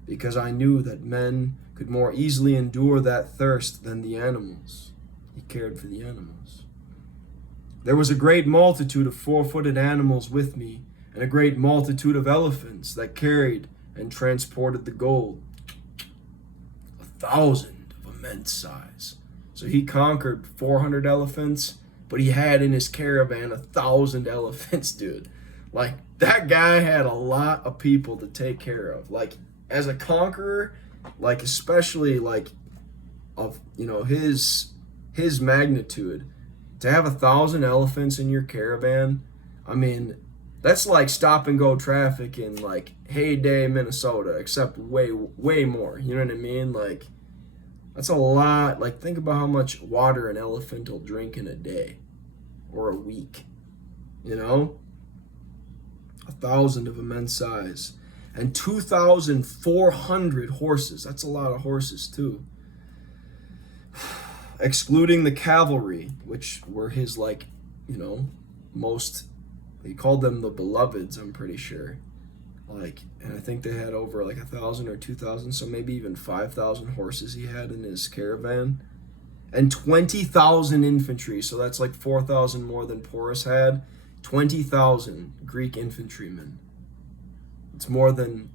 because I knew that men could more easily endure that thirst than the animals. He cared for the animals. There was a great multitude of 4-footed animals with me, and a great multitude of elephants that carried and transported the gold, 1,000 of immense size. So he conquered 400 elephants, but he had in his caravan 1,000 elephants, dude. Like, that guy had a lot of people to take care of. Like, as a conqueror, like, especially, like, of, you know, his magnitude, to have 1,000 elephants in your caravan, I mean, That's like stop and go traffic in like heyday Minnesota, except way more. You know what I mean? Like that's a lot. Like think about how much water an elephant will drink in a day or a week. You know, 1,000 of immense size, and 2,400 horses. That's a lot of horses too. Excluding the cavalry, which were his like, you know, most. He called them the beloveds, I'm pretty sure. Like, and I think they had over like 1,000 or 2,000, so maybe even 5,000 horses he had in his caravan, and 20,000 infantry. So that's like 4,000 more than Porus had. 20,000 Greek infantrymen. It's more than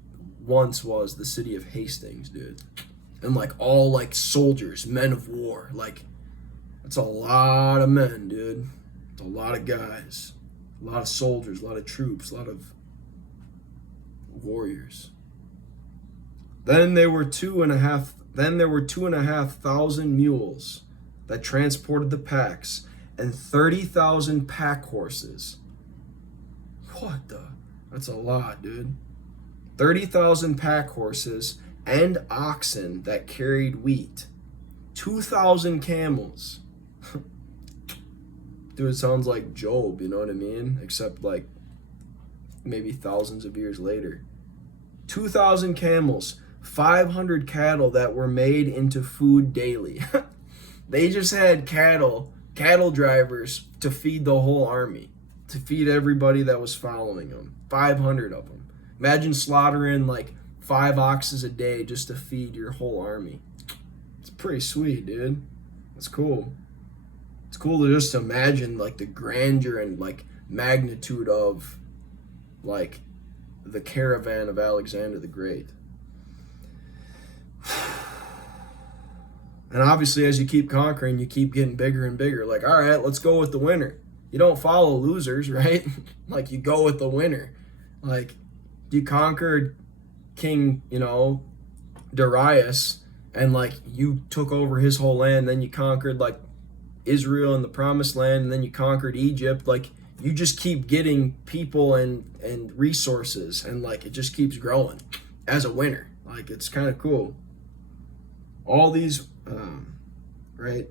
once was the city of Hastings, dude. And like all like soldiers, men of war. Like, that's a lot of men, dude. It's a lot of guys. A lot of soldiers, a lot of troops, a lot of warriors. Then there were 2,500 mules that transported the packs, and 30,000 pack horses. What the? That's a lot, dude. 30,000 pack horses and oxen that carried wheat. 2,000 camels. Dude, it sounds like Job, you know what I mean? Except like maybe thousands of years later. 2,000 camels, 500 cattle that were made into food daily. They just had cattle drivers to feed the whole army, to feed everybody that was following them. 500 of them. Imagine slaughtering like 5 oxes a day just to feed your whole army. It's pretty sweet, dude. That's cool. It's cool to just imagine like the grandeur and like magnitude of like the caravan of Alexander the Great. And obviously as you keep conquering, you keep getting bigger and bigger. Like, all right, let's go with the winner. You don't follow losers, right? Like you go with the winner. Like you conquered King, you know, Darius, and like you took over his whole land, then you conquered like Israel and the promised land, and then you conquered Egypt. Like you just keep getting people and resources, and like it just keeps growing as a winner. Like it's kind of cool. All these right,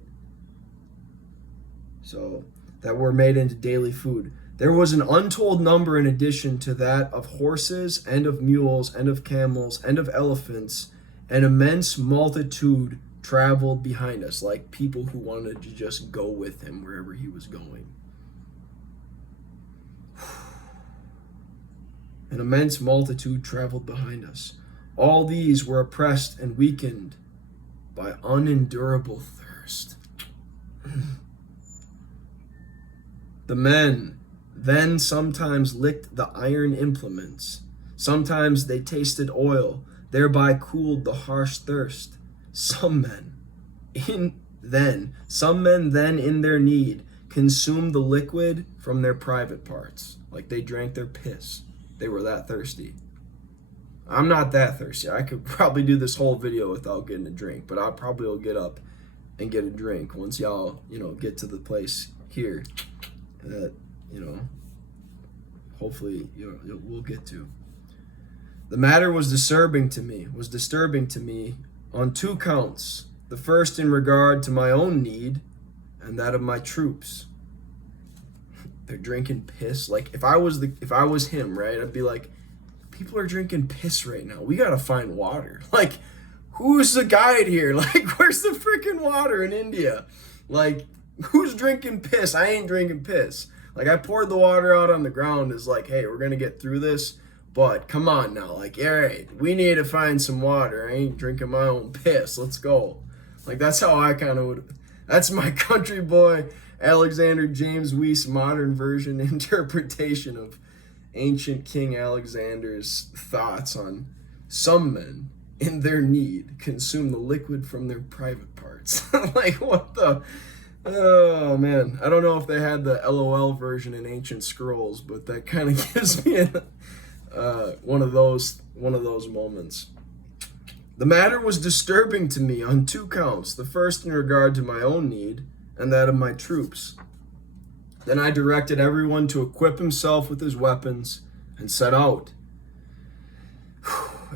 so that were made into daily food. There was an untold number in addition to that of horses and of mules and of camels and of elephants. An immense multitude traveled behind us, like people who wanted to just go with him wherever he was going. An immense multitude traveled behind us. All these were oppressed and weakened by unendurable thirst. The men then sometimes licked the iron implements. Sometimes they tasted oil, thereby cooled the harsh thirst. Some men then in their need consumed the liquid from their private parts. Like they drank their piss. They were that thirsty. I'm not that thirsty. I could probably do this whole video without getting a drink, but I probably will get up and get a drink once y'all, get to the place here that, hopefully we'll get to. The matter was disturbing to me on 2 counts. The first in regard to my own need and that of my troops. They're drinking piss. Like if I was him, right? I'd be like, people are drinking piss right now. We gotta find water. Like, who's the guide here? Like, where's the freaking water in India? Like, who's drinking piss? I ain't drinking piss. Like, I poured the water out on the ground as like, hey, we're gonna get through this, but come on now. Like, all right, we need to find some water. I ain't drinking my own piss. Let's go. Like, that's how I kind of would. That's my country boy Alexander James Weiss modern version interpretation of ancient King Alexander's thoughts on some men in their need consume the liquid from their private parts. Like, what the? Oh man, I don't know if they had the LOL version in ancient scrolls, but that kind of gives me one of those moments. The matter was disturbing to me on 2 counts. The first in regard to my own need and that of my troops. Then I directed everyone to equip himself with his weapons and set out.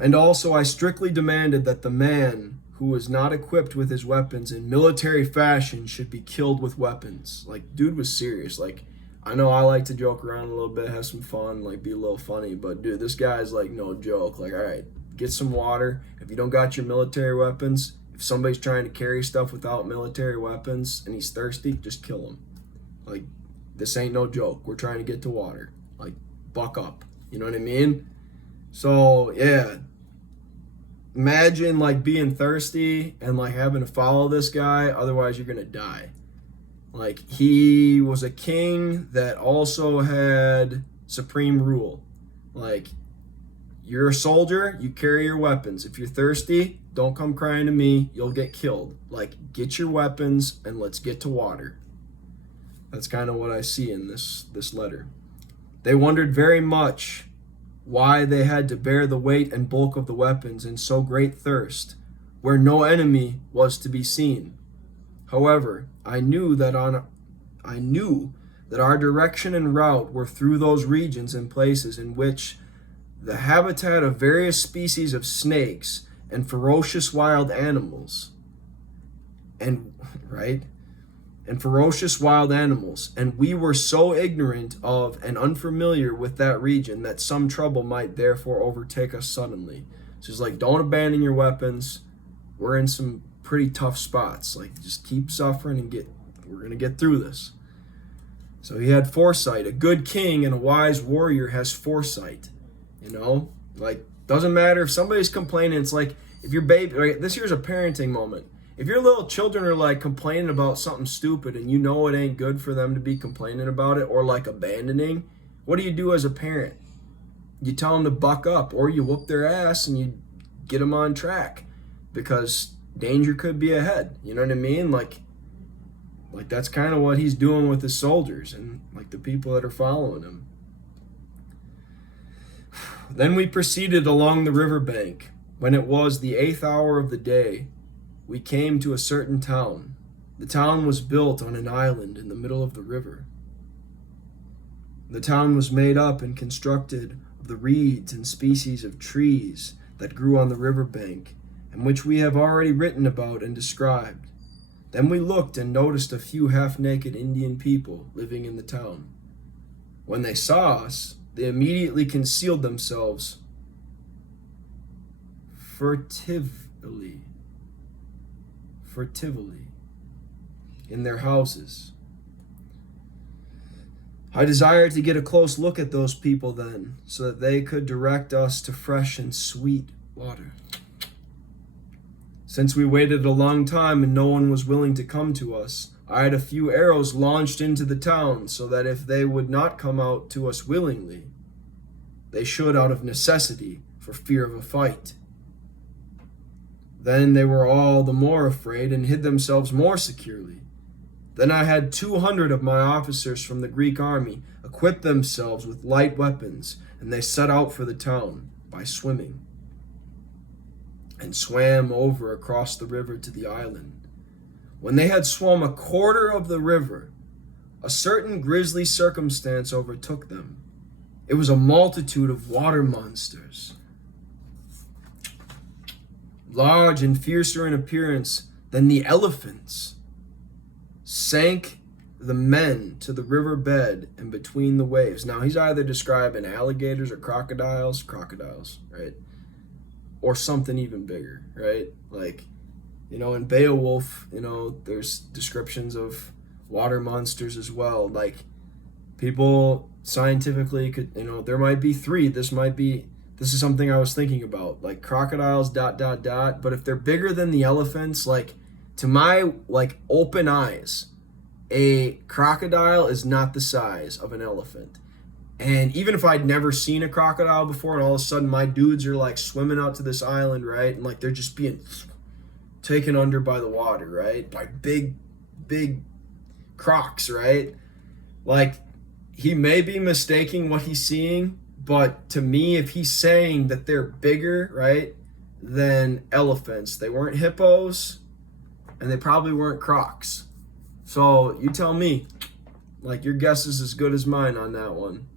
And also I strictly demanded that the man who was not equipped with his weapons in military fashion should be killed with weapons. Like, dude was serious. Like, I know I like to joke around a little bit, have some fun, like be a little funny, but dude, this guy's like no joke. Like, all right, get some water. If you don't got your military weapons, if somebody's trying to carry stuff without military weapons and he's thirsty, just kill him. Like, this ain't no joke. We're trying to get to water. Like, buck up. You know what I mean? So, yeah. Imagine, like, being thirsty and, like, having to follow this guy. Otherwise, you're going to die. Like, he was a king that also had supreme rule. Like, you're a soldier, you carry your weapons. If you're thirsty, don't come crying to me. You'll get killed. Like, get your weapons and let's get to water. That's kind of what I see in this letter. They wondered very much why they had to bear the weight and bulk of the weapons in so great thirst, where no enemy was to be seen. However, I knew that our direction and route were through those regions and places in which the habitat of various species of snakes and ferocious wild animals, and we were so ignorant of and unfamiliar with that region that some trouble might therefore overtake us suddenly. So it's like, don't abandon your weapons. We're in some pretty tough spots. Like, just keep suffering and we're gonna get through this. So he had foresight. A good king and a wise warrior has foresight. You know, like, doesn't matter if somebody's complaining. It's like, if your baby, right, this here's a parenting moment. If your little children are like complaining about something stupid and you know it ain't good for them to be complaining about it, or like abandoning, what do you do as a parent? You tell them to buck up, or you whoop their ass and you get them on track, because danger could be ahead. You know what I mean? Like that's kind of what he's doing with his soldiers and like the people that are following him. Then we proceeded along the river bank. When it was the 8th hour of the day, we came to a certain town. The town was built on an island in the middle of the river. The town was made up and constructed of the reeds and species of trees that grew on the river bank, and which we have already written about and described. Then we looked and noticed a few half-naked Indian people living in the town. When they saw us, they immediately concealed themselves furtively in their houses. I desired to get a close look at those people then, so that they could direct us to fresh and sweet water. Since we waited a long time and no one was willing to come to us, I had a few arrows launched into the town, so that if they would not come out to us willingly, they should out of necessity, for fear of a fight. Then they were all the more afraid and hid themselves more securely. Then I had 200 of my officers from the Greek army equip themselves with light weapons, and they set out for the town by swimming, and swam over across the river to the island. When they had swum a quarter of the river, a certain grisly circumstance overtook them. It was a multitude of water monsters, large and fiercer in appearance than the elephants, sank the men to the river bed and between the waves. Now, he's either describing alligators or crocodiles, right? Or something even bigger, right? Like, you know, in Beowulf, you know, there's descriptions of water monsters as well. Like, people scientifically could, you know, there might be 3. This is something I was thinking about, like crocodiles, ... But if they're bigger than the elephants, like, to my, like, open eyes, a crocodile is not the size of an elephant. And even if I'd never seen a crocodile before, and all of a sudden my dudes are like swimming out to this island, right? And like they're just being taken under by the water, right? By big crocs, right? Like, he may be mistaking what he's seeing, but to me, if he's saying that they're bigger, right, than elephants, they weren't hippos, and they probably weren't crocs. So you tell me, Like, your guess is as good as mine on that one.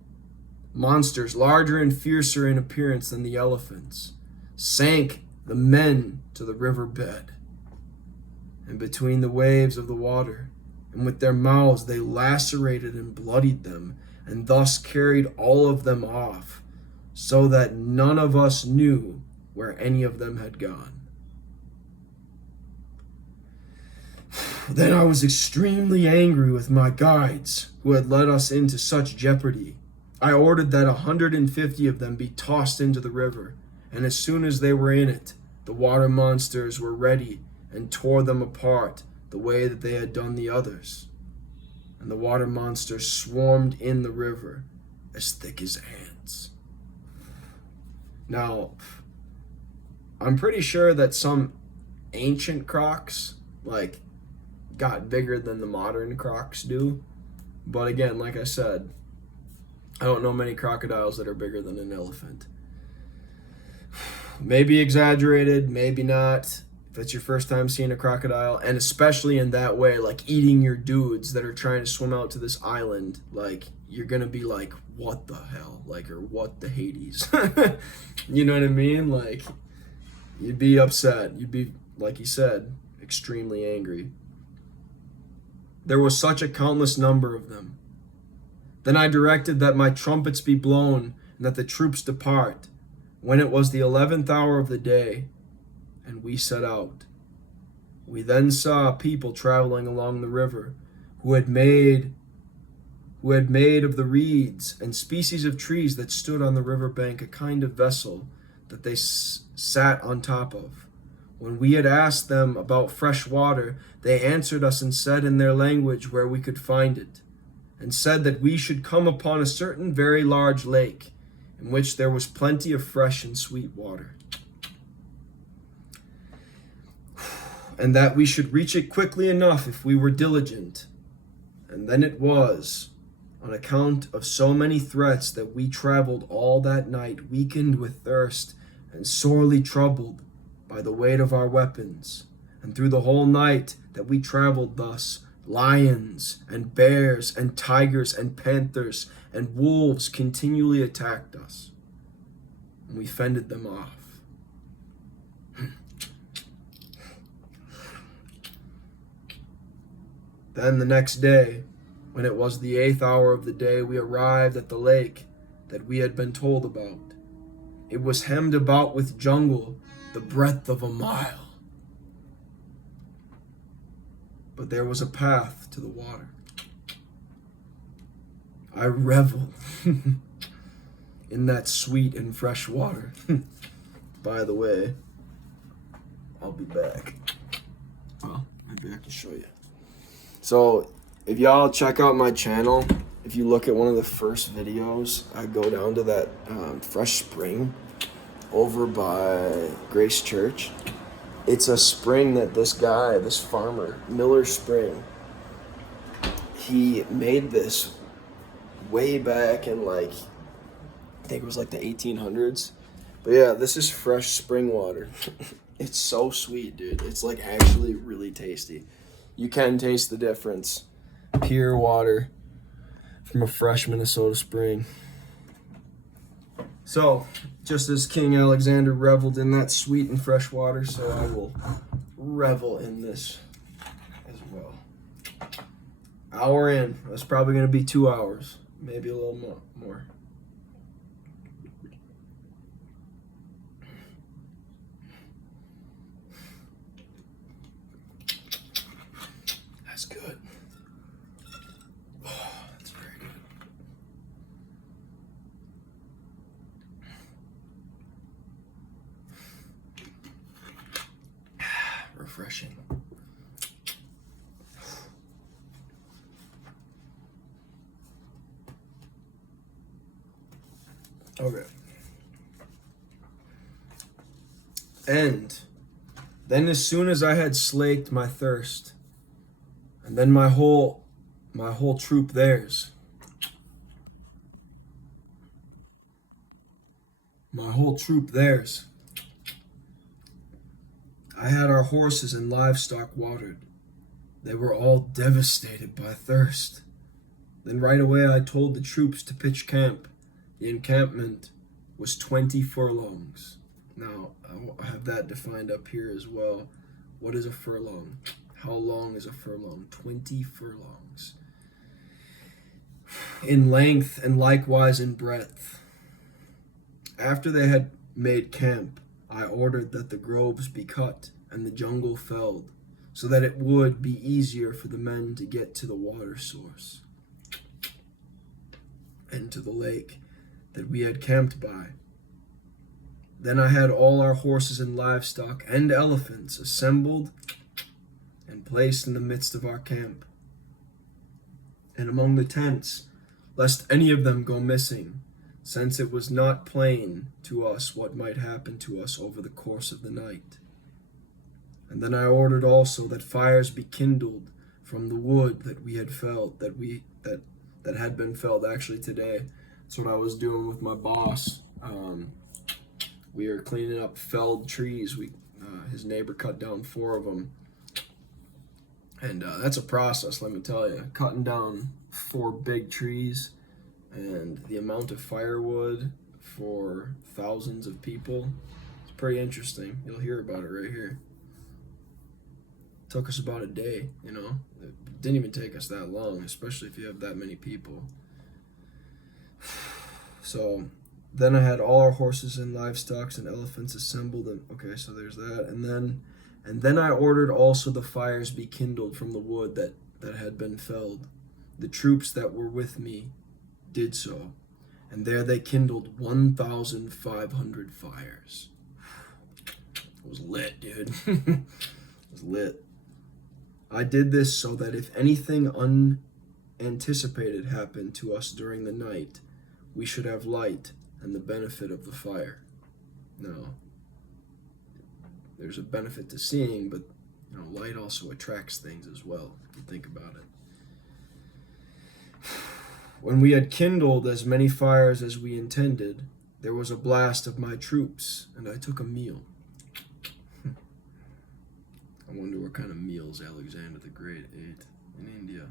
Monsters, larger and fiercer in appearance than the elephants, sank the men to the riverbed and between the waves of the water, and with their mouths they lacerated and bloodied them, and thus carried all of them off, so that none of us knew where any of them had gone. Then I was extremely angry with my guides, who had led us into such jeopardy. I ordered that 150 of them be tossed into the river, and as soon as they were in it, the water monsters were ready and tore them apart the way that they had done the others. And the water monsters swarmed in the river as thick as ants. Now, I'm pretty sure that some ancient crocs, like, got bigger than the modern crocs do. But again, like I said, I don't know many crocodiles that are bigger than an elephant. Maybe exaggerated, maybe not. If it's your first time seeing a crocodile, and especially in that way, like eating your dudes that are trying to swim out to this island, like, you're gonna be like, what the hell? Like, or what the Hades? You know what I mean? Like, you'd be upset. You'd be, like he said, extremely angry. There was such a countless number of them. Then I directed that my trumpets be blown and that the troops depart, when it was the 11th hour of the day, and we set out. We then saw people traveling along the river, who had made of the reeds and species of trees that stood on the river bank a kind of vessel that they sat on top of. When we had asked them about fresh water, they answered us and said in their language where we could find it, and said that we should come upon a certain very large lake, in which there was plenty of fresh and sweet water, and that we should reach it quickly enough if we were diligent. And then it was, on account of so many threats, that we traveled all that night, weakened with thirst and sorely troubled by the weight of our weapons. And through the whole night that we traveled thus, lions and bears and tigers and panthers and wolves continually attacked us, and we fended them off. Then the next day, when it was the 8th hour of the day, we arrived at the lake that we had been told about. It was hemmed about with jungle the breadth of a mile, but there was a path to the water. I reveled in that sweet and fresh water. By the way, I'll be back. Well, maybe I can show you. So, if y'all check out my channel, if you look at one of the first videos, I go down to that fresh spring over by Grace Church. It's a spring that this guy, this farmer, Miller Spring, he made this way back in, like, I think it was like the 1800s. But yeah, this is fresh spring water. It's so sweet, dude. It's like actually really tasty. You can taste the difference. Pure water from a fresh Minnesota spring. So, just as King Alexander reveled in that sweet and fresh water, so I will revel in this as well. Hour in. That's probably going to be 2 hours. Maybe a little more. That's good. Oh, that's very good. Refreshing. Okay. And then as soon as I had slaked my thirst, and then my whole troop theirs, I had our horses and livestock watered. They were all devastated by thirst. Then right away I told the troops to pitch camp. The encampment was 20 furlongs. Now, I have that defined up here as well. What is a furlong? How long is a furlong? 20 furlongs. In length and likewise in breadth. After they had made camp, I ordered that the groves be cut and the jungle felled, so that it would be easier for the men to get to the water source and to the lake that we had camped by. Then I had all our horses and livestock and elephants assembled and placed in the midst of our camp, and among the tents, lest any of them go missing, since it was not plain to us what might happen to us over the course of the night. And then I ordered also that fires be kindled from the wood that we had felled, that had been felled actually today. That's what I was doing with my boss. We were cleaning up felled trees. His neighbor cut down 4 of them. And that's a process, let me tell you. Cutting down 4 big trees and the amount of firewood for thousands of people. It's pretty interesting. You'll hear about it right here. It took us about a day, you know. It didn't even take us that long, especially if you have that many people. So then I had all our horses and livestock and elephants assembled, and okay, so there's that. And then I ordered also the fires be kindled from the wood that had been felled. The troops that were with me did so, and there they kindled 1,500 fires. It was lit, dude. It was lit. I did this so that if anything unanticipated happened to us during the night, we should have light and the benefit of the fire. Now, there's a benefit to seeing, but you know, light also attracts things as well, if you think about it. When we had kindled as many fires as we intended, there was a blast of my troops, and I took a meal. I wonder what kind of meals Alexander the Great ate in India.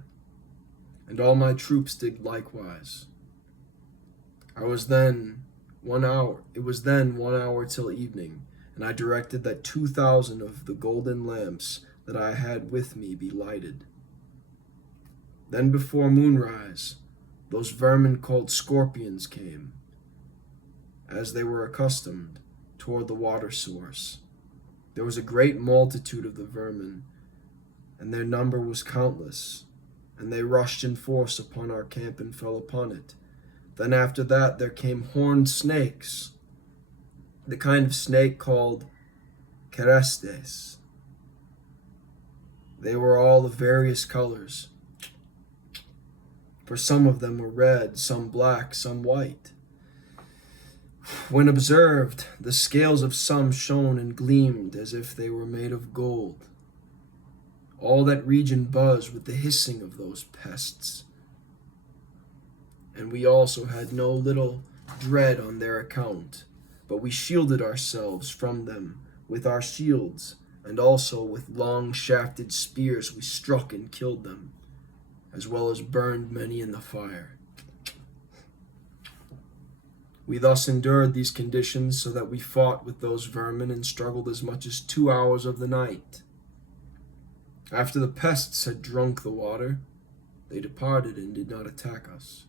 And all my troops did likewise. It was then 1 hour till evening, and I directed that 2,000 of the golden lamps that I had with me be lighted. Then before moonrise, those vermin called scorpions came, as they were accustomed, toward the water source. There was a great multitude of the vermin, and their number was countless, and they rushed in force upon our camp and fell upon it. Then after that there came horned snakes, the kind of snake called kerestes. They were all of various colors, for some of them were red, some black, some white. When observed, the scales of some shone and gleamed as if they were made of gold. All that region buzzed with the hissing of those pests. And we also had no little dread on their account, but we shielded ourselves from them with our shields, and also with long-shafted spears we struck and killed them, as well as burned many in the fire. We thus endured these conditions so that we fought with those vermin and struggled as much as 2 hours of the night. After the pests had drunk the water, they departed and did not attack us.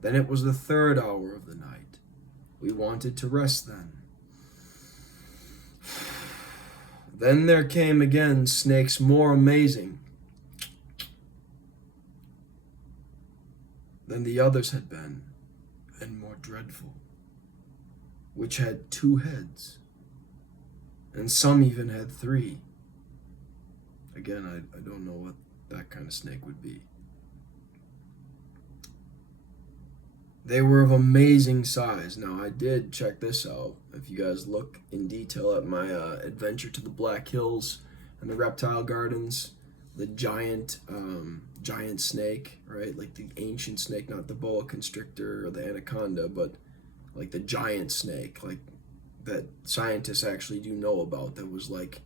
Then it was the 3rd hour of the night. We wanted to rest then. Then there came again snakes more amazing than the others had been, and more dreadful, which had 2 heads, and some even had 3. Again, I don't know what that kind of snake would be. They were of amazing size. Now, I did check this out. If you guys look in detail at my adventure to the Black Hills and the reptile gardens, the giant snake, right? Like the ancient snake, not the boa constrictor or the anaconda, but like the giant snake, like that scientists actually do know about, that was like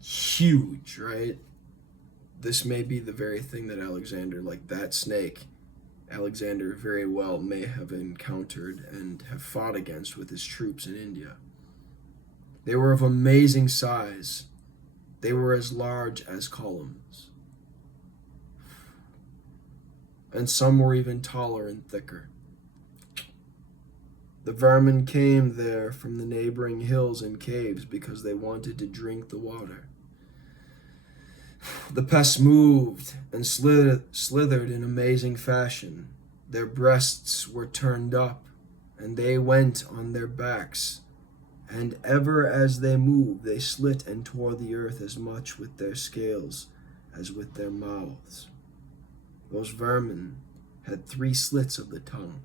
huge, right? this may be the very thing that Alexander, like that snake, Alexander very well may have encountered and have fought against with his troops in India. They were of amazing size. They were as large as columns. And some were even taller and thicker. The vermin came there from the neighboring hills and caves because they wanted to drink the water. The pests moved and slithered in amazing fashion. Their breasts were turned up, and they went on their backs. And ever as they moved, they slit and tore the earth as much with their scales as with their mouths. Those vermin had 3 slits of the tongue.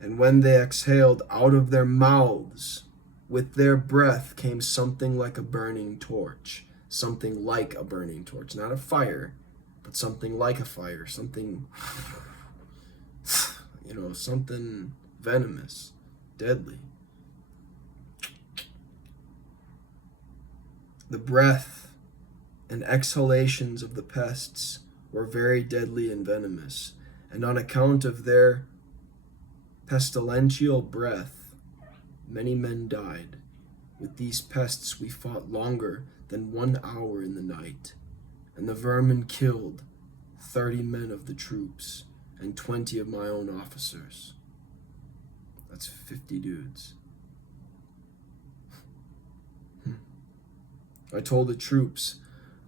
And when they exhaled out of their mouths, with their breath came something like a burning torch. Something like a burning torch. Not a fire, but something like a fire. Something, something venomous, deadly. The breath and exhalations of the pests were very deadly and venomous, and on account of their pestilential breath, many men died. With these pests we fought longer than 1 hour in the night, and the vermin killed 30 men of the troops and 20 of my own officers. That's 50 dudes. I told the troops,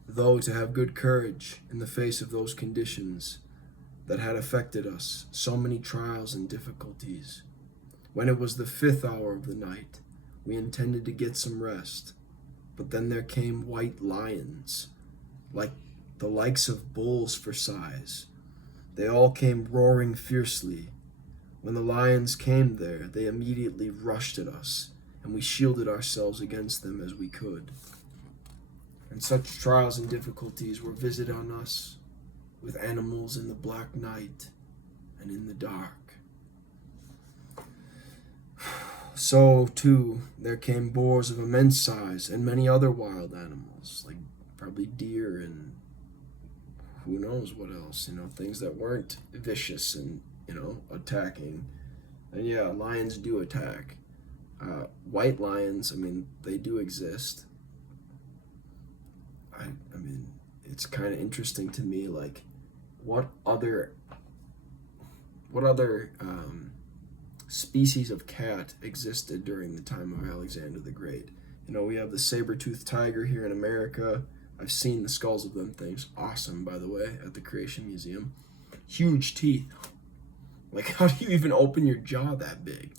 though, to have good courage in the face of those conditions that had affected us, so many trials and difficulties. When it was the 5th hour of the night, we intended to get some rest, but then there came white lions, like the likes of bulls for size. They all came roaring fiercely. When the lions came there, they immediately rushed at us, and we shielded ourselves against them as we could. And such trials and difficulties were visited on us with animals in the black night and in the dark. So, too, there came boars of immense size and many other wild animals, like probably deer and who knows what else, things that weren't vicious and, attacking. And yeah, lions do attack. White lions, they do exist. I mean, it's kind of interesting to me, like, what other species of cat existed during the time of Alexander the Great? We have the saber-toothed tiger here in America. I've seen the skulls of them things. Awesome, by the way, at the Creation Museum. Huge teeth. Like, how do you even open your jaw that big?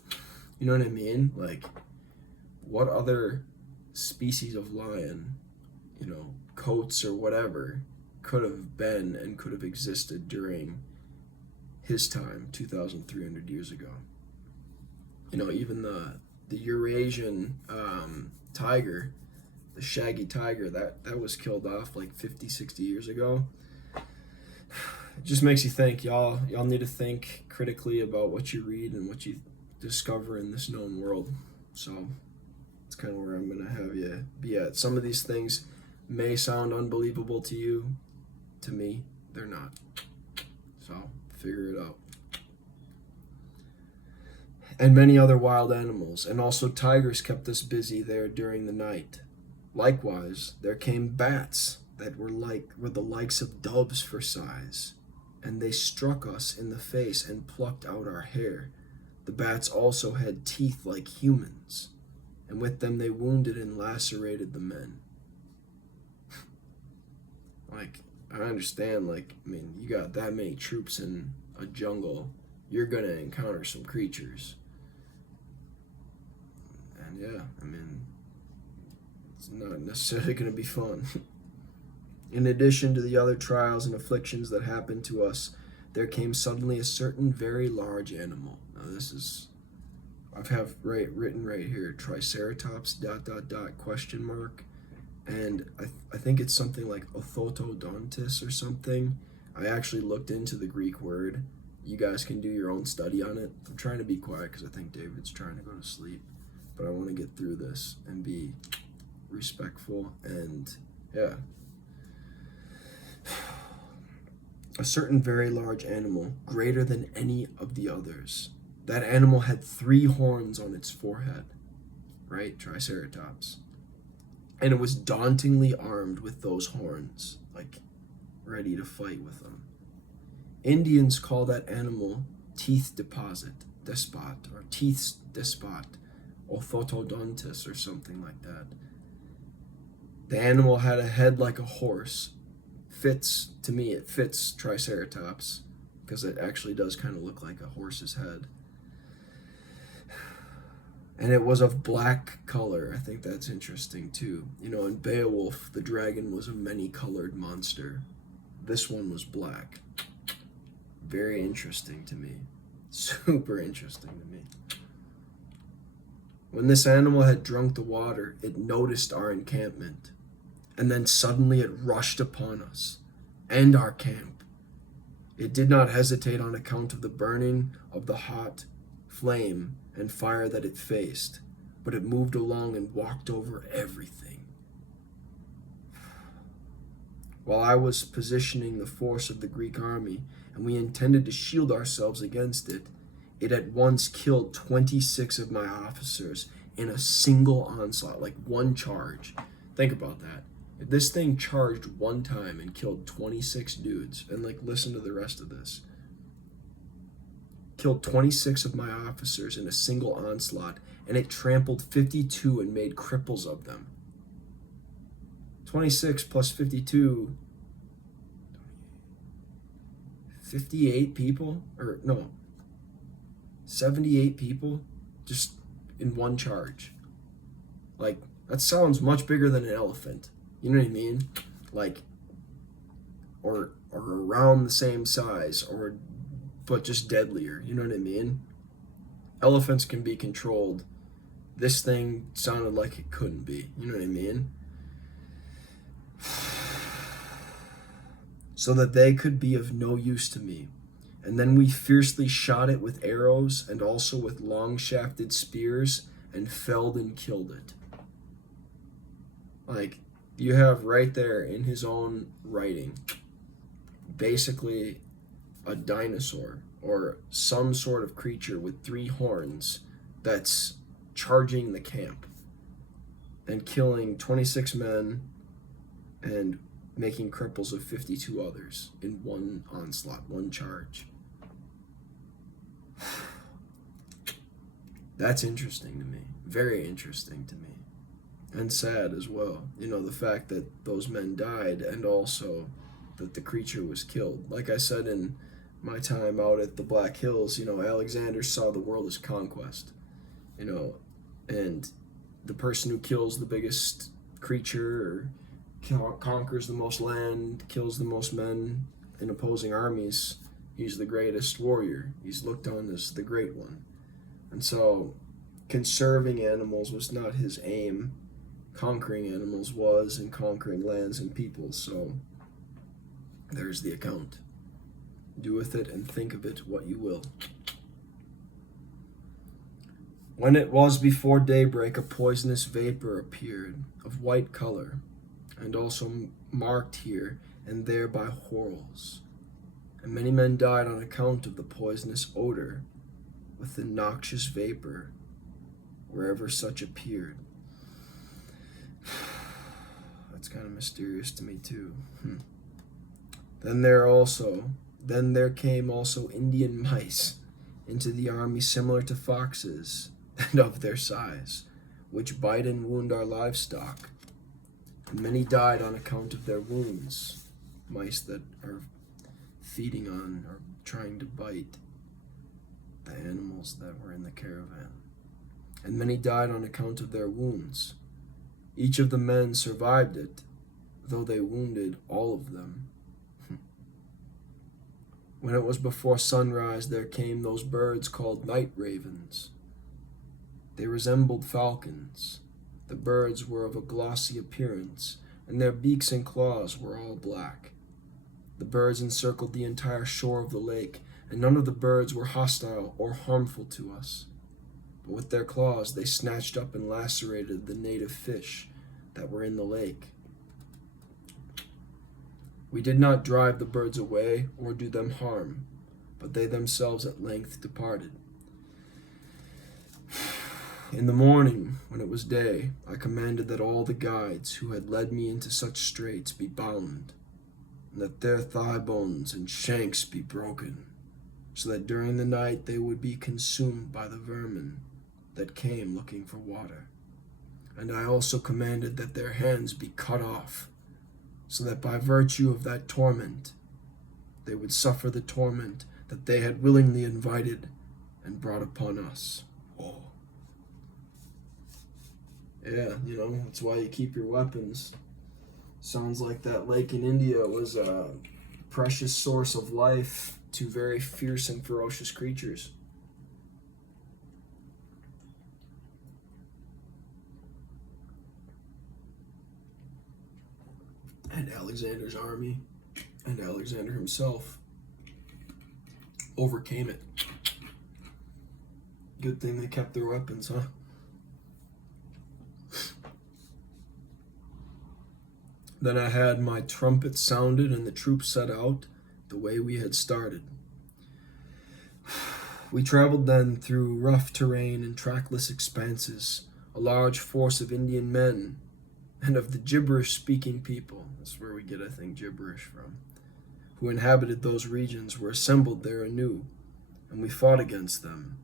You know what I mean? Like, what other species of lion, coats or whatever, could have been and could have existed during his time, 2,300 years ago? Even the Eurasian tiger, the shaggy tiger, that was killed off like 50, 60 years ago. It just makes you think. Y'all need to think critically about what you read and what you discover in this known world. So it's kind of where I'm going to have you be at. Some of these things may sound unbelievable to you. To me, they're not. So figure it out. And many other wild animals, and also tigers kept us busy there during the night. Likewise, there came bats that were the likes of doves for size, and they struck us in the face and plucked out our hair. The bats also had teeth like humans, and with them they wounded and lacerated the men. I understand, you got that many troops in a jungle, you're gonna encounter some creatures. And yeah, it's not necessarily gonna be fun. In addition to the other trials and afflictions that happened to us, there came suddenly a certain very large animal. Now this is, written right here, Triceratops ... And I think it's something like Orthodontis or something. I actually looked into the Greek word. You guys can do your own study on it. I'm trying to be quiet because I think David's trying to go to sleep. But I want to get through this and be respectful and Yeah. A certain very large animal, greater than any of the others. That animal had 3 horns on its forehead, right? Triceratops. And it was dauntingly armed with those horns, like ready to fight with them. Indians call that animal despot, or teeth despot, orthodontus, or something like that. The animal had a head like a horse. To me, it fits Triceratops, because it actually does kind of look like a horse's head. And it was of black color. I think that's interesting too. In Beowulf, the dragon was a many-colored monster. This one was black. Very interesting to me. Super interesting to me. When this animal had drunk the water, it noticed our encampment, and then suddenly it rushed upon us and our camp. It did not hesitate on account of the burning of the hot flame and fire that it faced, but it moved along and walked over everything. While I was positioning the force of the Greek army, and we intended to shield ourselves against it, it at once killed 26 of my officers in a single onslaught, like one charge. Think about that. If this thing charged one time and killed 26 dudes, and listen to the rest of this, killed 26 of my officers in a single onslaught, and it trampled 52 and made cripples of them. 26 plus 52, 58 people, 78 people, just in one charge. That sounds much bigger than an elephant. You know what I mean? Or around the same size, but just deadlier. You know what I mean? Elephants can be controlled. This thing sounded like it couldn't be. You know what I mean? So that they could be of no use to me. And then we fiercely shot it with arrows and also with long-shafted spears and felled and killed it. You have right there in his own writing, basically a dinosaur or some sort of creature with 3 horns that's charging the camp and killing 26 men and making cripples of 52 others in one onslaught, one charge. That's interesting to me. Very interesting to me. And sad as well. The fact that those men died and also that the creature was killed. Like I said in my time out at the Black Hills, Alexander saw the world as conquest. And the person who kills the biggest creature or conquers the most land, kills the most men in opposing armies, he's the greatest warrior. He's looked on as the great one. And so conserving animals was not his aim. Conquering animals was, and conquering lands and peoples. So there's the account. Do with it and think of it what you will. When it was before daybreak, a poisonous vapor appeared of white color, and also marked here and there by whorls. And many men died on account of the poisonous odor with the noxious vapor wherever such appeared. That's kind of mysterious to me too. Then there came also Indian mice into the army, similar to foxes and of their size, which bite and wound our livestock. And many died on account of their wounds. Mice that are feeding on or trying to bite the animals that were in the caravan. And many died on account of their wounds. Each of the men survived it, though they wounded all of them. When it was before sunrise, there came those birds called night ravens. They resembled falcons. The birds were of a glossy appearance, and their beaks and claws were all black. The birds encircled the entire shore of the lake, and none of the birds were hostile or harmful to us. But with their claws they snatched up and lacerated the native fish that were in the lake. We did not drive the birds away or do them harm, but they themselves at length departed. In the morning, when it was day, I commanded that all the guides who had led me into such straits be bound, and that their thigh bones and shanks be broken, so that during the night they would be consumed by the vermin that came looking for water. And I also commanded that their hands be cut off, so that by virtue of that torment they would suffer the torment that they had willingly invited and brought upon us. Oh. Yeah, that's why you keep your weapons. Sounds like that lake in India was a precious source of life to very fierce and ferocious creatures. And Alexander's army and Alexander himself overcame it. Good thing they kept their weapons, huh? Then I had my trumpet sounded and the troops set out the way we had started. We traveled then through rough terrain and trackless expanses, a large force of Indian men and of the gibberish-speaking people, that's where we get, I think, gibberish from, who inhabited those regions were assembled there anew, and we fought against them.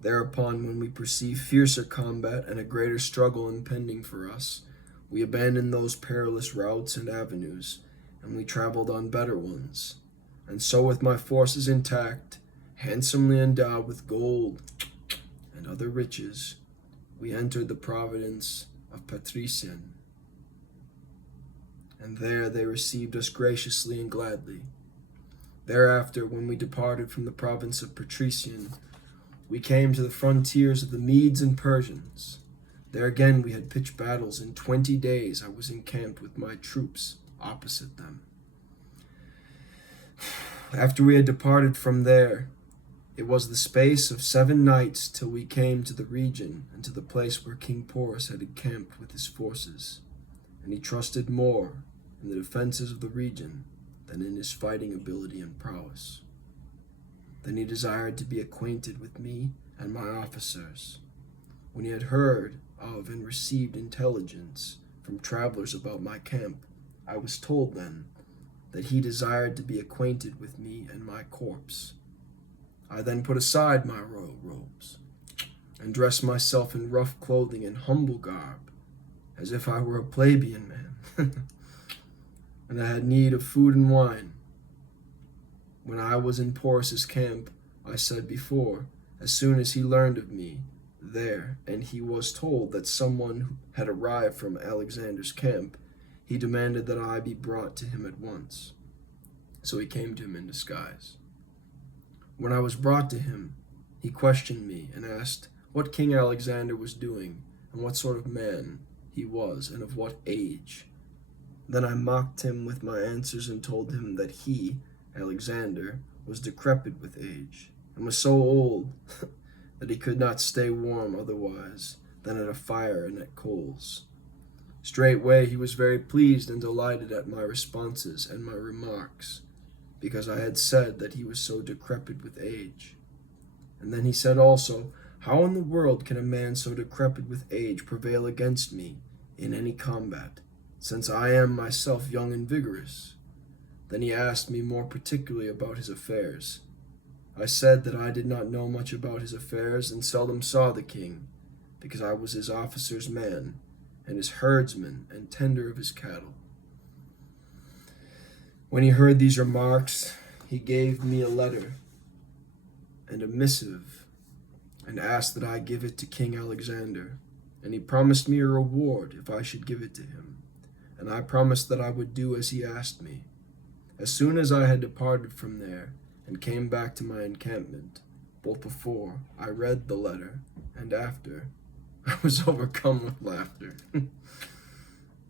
Thereupon, when we perceived fiercer combat and a greater struggle impending for us, we abandoned those perilous routes and avenues, and we traveled on better ones. And so, with my forces intact, handsomely endowed with gold and other riches, we entered the province of Patrician. And there they received us graciously and gladly. Thereafter, when we departed from the province of Patrician, we came to the frontiers of the Medes and Persians. There again we had pitched battles. In 20 days I was encamped with my troops opposite them. After we had departed from there, it was the space of 7 nights till we came to the region and to the place where King Porus had encamped with his forces, and he trusted more in the defenses of the region than in his fighting ability and prowess. Then he desired to be acquainted with me and my officers. When he had heard of and received intelligence from travelers about my camp, I was told then that he desired to be acquainted with me and my corpse. I then put aside my royal robes and dressed myself in rough clothing and humble garb, as if I were a plebeian man, and I had need of food and wine. When I was in Porus's camp, I said before, as soon as he learned of me there, and he was told that someone had arrived from Alexander's camp, he demanded that I be brought to him at once. So he came to him in disguise. When I was brought to him, he questioned me and asked what King Alexander was doing and what sort of man he was and of what age. Then I mocked him with my answers and told him that he, Alexander, was decrepit with age and was so old that he could not stay warm otherwise than at a fire and at coals. Straightway he was very pleased and delighted at my responses and my remarks, because I had said that he was so decrepit with age. And then he said also, how in the world can a man so decrepit with age prevail against me in any combat, since I am myself young and vigorous? Then he asked me more particularly about his affairs. I said that I did not know much about his affairs and seldom saw the king, because I was his officer's man, and his herdsman and tender of his cattle. When he heard these remarks, he gave me a letter and a missive, and asked that I give it to King Alexander, and he promised me a reward if I should give it to him, and I promised that I would do as he asked me. As soon as I had departed from there, and came back to my encampment, both before I read the letter and after, I was overcome with laughter.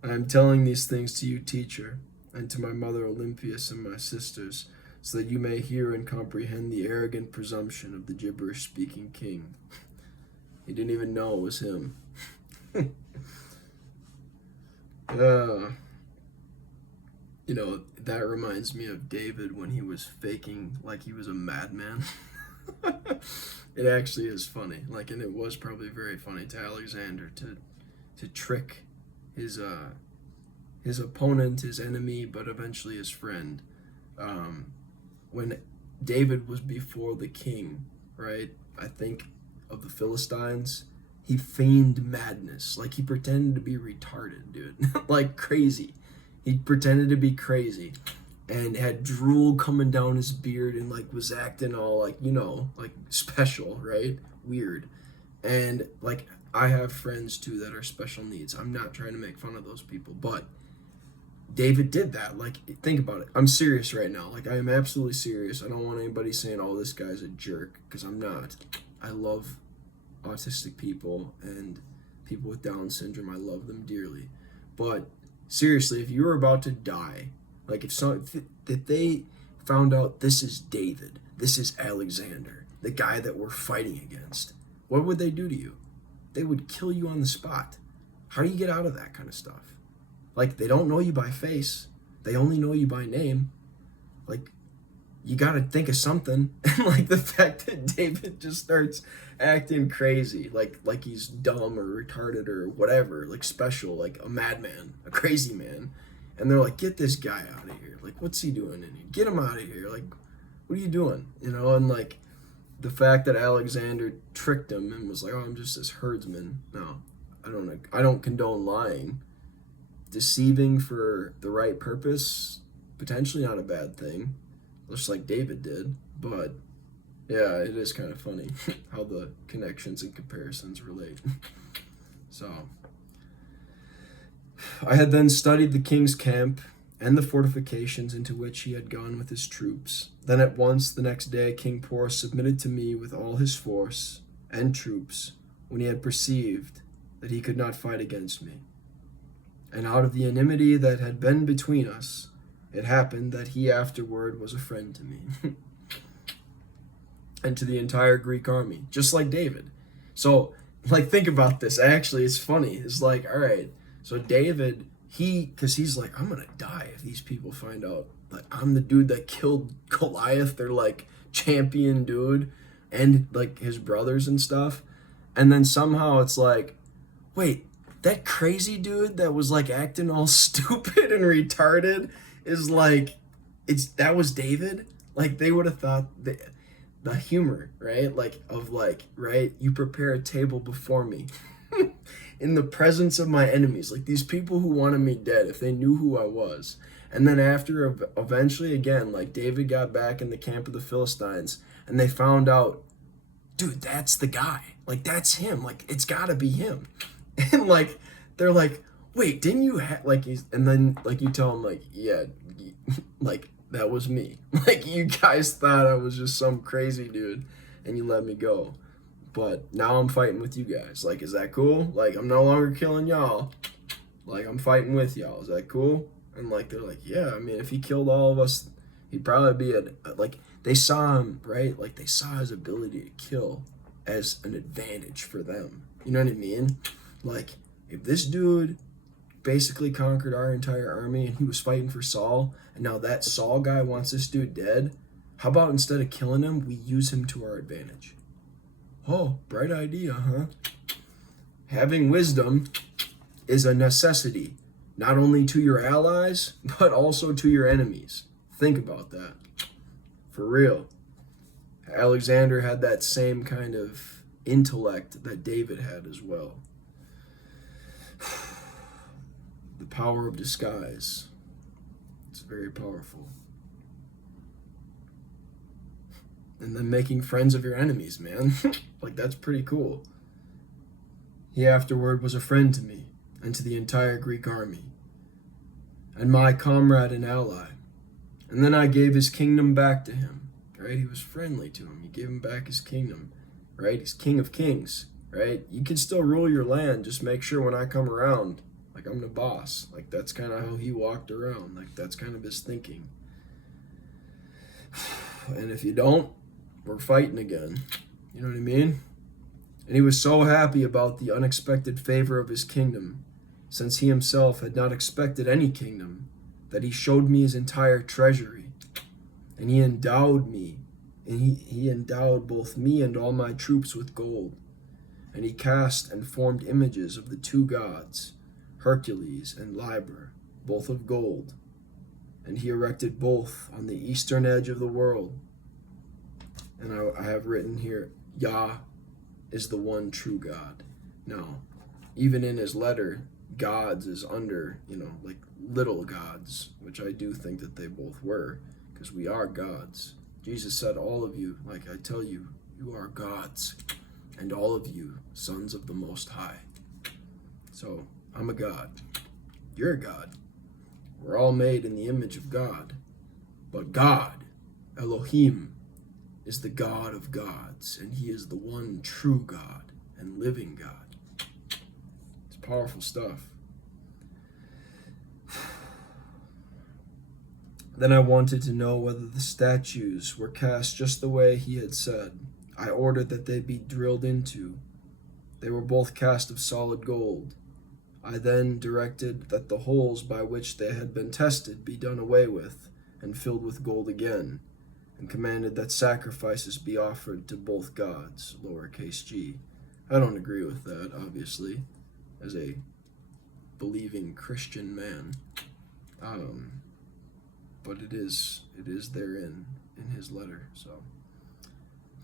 I am telling these things to you, teacher, and to my mother Olympias and my sisters, so that you may hear and comprehend the arrogant presumption of the gibberish-speaking king. He didn't even know it was him. You know, that reminds me of David when he was faking like he was a madman. It actually is funny. Like, and it was probably very funny to Alexander to trick his his opponent, his enemy, but eventually his friend. When David was before the king, right? I think of the Philistines, he feigned madness. Like he pretended to be retarded, dude. Like crazy. He pretended to be crazy and had drool coming down his beard and like was acting all like, you know, like special, right? Weird. And like I have friends too that are special needs. I'm not trying to make fun of those people, but David did that. Like, think about it. I'm serious right now. Like, I am absolutely serious. I don't want anybody saying, oh, this guy's a jerk, because I'm not. I love autistic people and people with Down syndrome. I love them dearly. But seriously, if you were about to die, like if they found out this is David, this is Alexander, the guy that we're fighting against, what would they do to you? They would kill you on the spot. How do you get out of that kind of stuff? Like, they don't know you by face. They only know you by name. Like, you got to think of something. And, like, the fact that David just starts acting crazy, like he's dumb or retarded or whatever, like special, like a madman, a crazy man. And they're like, get this guy out of here. Like, what's he doing in here? Get him out of here. Like, what are you doing? You know, and, like, the fact that Alexander tricked him and was like, oh, I'm just this herdsman. No, I don't condone lying. Deceiving for the right purpose, potentially not a bad thing, just like David did. But yeah, it is kind of funny how the connections and comparisons relate. So I had then studied the king's camp and the fortifications into which he had gone with his troops. Then at once the next day King Porus submitted to me with all his force and troops, when he had perceived that he could not fight against me. And out of the enmity that had been between us, it happened that he afterward was a friend to me and to the entire Greek army, just like David. So, like, think about this. Actually, it's funny. It's like, all right, so David, because he's like, I'm going to die if these people find out. Like, I'm the dude that killed Goliath, their, like, champion dude, and, like, his brothers and stuff. And then somehow it's like, wait, that crazy dude that was like acting all stupid and retarded is like, that was David. Like, they would have thought the humor, right? Like, of like, right, you prepare a table before me in the presence of my enemies. Like, these people who wanted me dead, if they knew who I was. And then after, eventually again, like, David got back in the camp of the Philistines and they found out, dude, that's the guy. Like, that's him. Like, it's gotta be him. And like, they're like, wait, didn't you like, and then like you tell them like, yeah, like that was me. Like, you guys thought I was just some crazy dude and you let me go. But now I'm fighting with you guys. Like, is that cool? Like, I'm no longer killing y'all. Like, I'm fighting with y'all. Is that cool? And like, they're like, yeah, I mean, if he killed all of us, he'd probably be like, they saw him, right? Like, they saw his ability to kill as an advantage for them. You know what I mean? Like, if this dude basically conquered our entire army and he was fighting for Saul, and now that Saul guy wants this dude dead, how about instead of killing him, we use him to our advantage? Oh, bright idea, huh? Having wisdom is a necessity, not only to your allies, but also to your enemies. Think about that. For real. Alexander had that same kind of intellect that David had as well. The power of disguise. It's very powerful. And then making friends of your enemies, man. Like, that's pretty cool. He afterward was a friend to me and to the entire Greek army, and my comrade and ally. And then I gave his kingdom back to him, right? He was friendly to him. He gave him back his kingdom, right? He's king of kings. Right? You can still rule your land. Just make sure when I come around, like, I'm the boss. Like, that's kind of how he walked around. Like, that's kind of his thinking. And if you don't, we're fighting again. You know what I mean? And he was so happy about the unexpected favor of his kingdom, since he himself had not expected any kingdom, that he showed me his entire treasury, and he endowed me, and he endowed both me and all my troops with gold. And he cast and formed images of the two gods, Hercules and Liber, both of gold. And he erected both on the eastern edge of the world. And I have written here, Yah is the one true God. Now, even in his letter, gods is under, like little gods, which I do think that they both were, because we are gods. Jesus said, all of you, like I tell you, you are gods, and all of you, sons of the Most High. So, I'm a god. You're a god. We're all made in the image of God. But God, Elohim, is the God of gods, and he is the one true God and living God. It's powerful stuff. Then I wanted to know whether the statues were cast just the way he had said. I ordered that they be drilled into. They were both cast of solid gold. I then directed that the holes by which they had been tested be done away with and filled with gold again, and commanded that sacrifices be offered to both gods, lowercase g. I don't agree with that, obviously, as a believing Christian man. But it is therein in his letter. So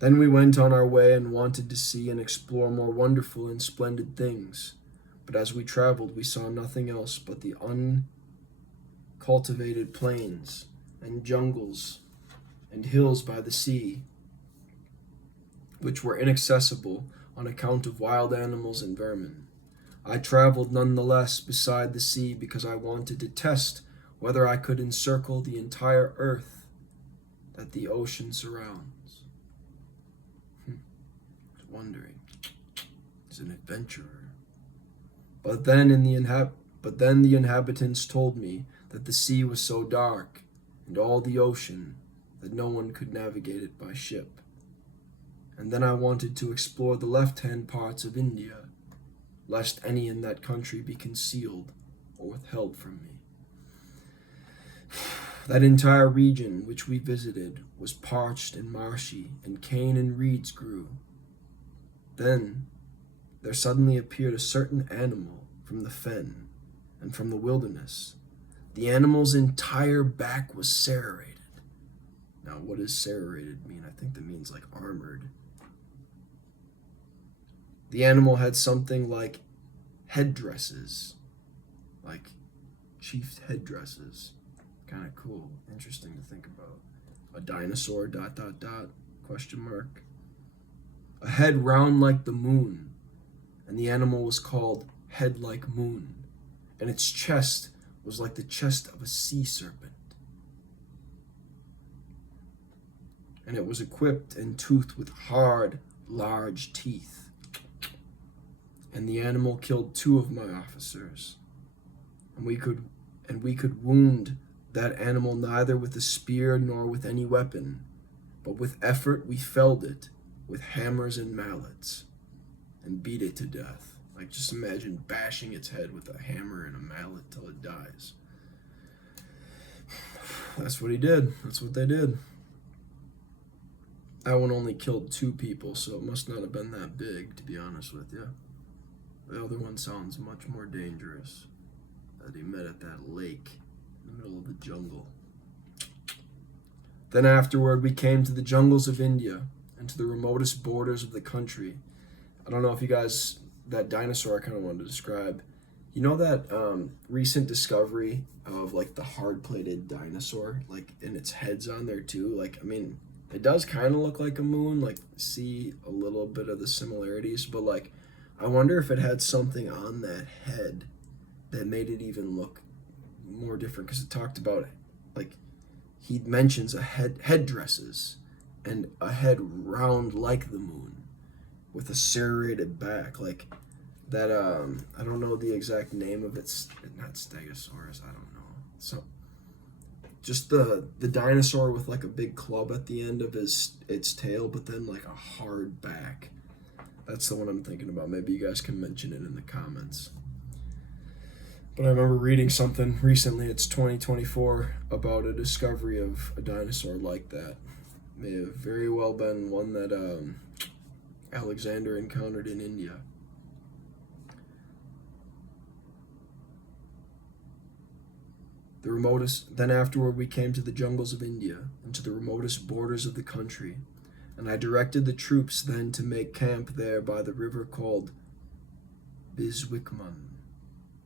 then we went on our way and wanted to see and explore more wonderful and splendid things. But as we traveled, we saw nothing else but the uncultivated plains and jungles and hills by the sea, which were inaccessible on account of wild animals and vermin. I traveled nonetheless beside the sea because I wanted to test whether I could encircle the entire earth that the ocean surrounds. Wondering. He's an adventurer. But then the inhabitants told me that the sea was so dark, and all the ocean, that no one could navigate it by ship. And then I wanted to explore the left-hand parts of India, lest any in that country be concealed or withheld from me. That entire region which we visited was parched and marshy, and cane and reeds grew. Then there suddenly appeared a certain animal from the fen and from the wilderness. The animal's entire back was serrated. Now, what does serrated mean? I think that means like armored. The animal had something like headdresses, like chief headdresses. Kind of cool, interesting to think about. A dinosaur, ... question mark. A head round like the moon, and the animal was called Head Like Moon, and its chest was like the chest of a sea serpent. And it was equipped and toothed with hard, large teeth. And the animal killed 2 of my officers, and we could wound that animal neither with a spear nor with any weapon, but with effort we felled it with hammers and mallets and beat it to death. Like, just imagine bashing its head with a hammer and a mallet till it dies. That's what he did. That's what they did. That one only killed 2 people, so it must not have been that big, to be honest with you. The other one sounds much more dangerous, that he met at that lake in the middle of the jungle. Then afterward we came to the jungles of India and to the remotest borders of the country. I don't know if you guys, that dinosaur I kind of wanted to describe. You know that recent discovery of like the hard-plated dinosaur, like, and its head's on there too? Like, I mean, it does kind of look like a moon, like see a little bit of the similarities, but like, I wonder if it had something on that head that made it even look more different, because it talked about, like, he mentions headdresses and a head round like the moon with a serrated back, like that. I don't know the exact name of it. Not Stegosaurus, I don't know. So just the dinosaur with like a big club at the end of its tail, but then like a hard back. That's the one I'm thinking about. Maybe you guys can mention it in the comments. But I remember reading something recently, it's 2024, about a discovery of a dinosaur like that. May have very well been one that Alexander encountered in India. Then afterward, we came to the jungles of India and to the remotest borders of the country, and I directed the troops then to make camp there by the river called Biswikman.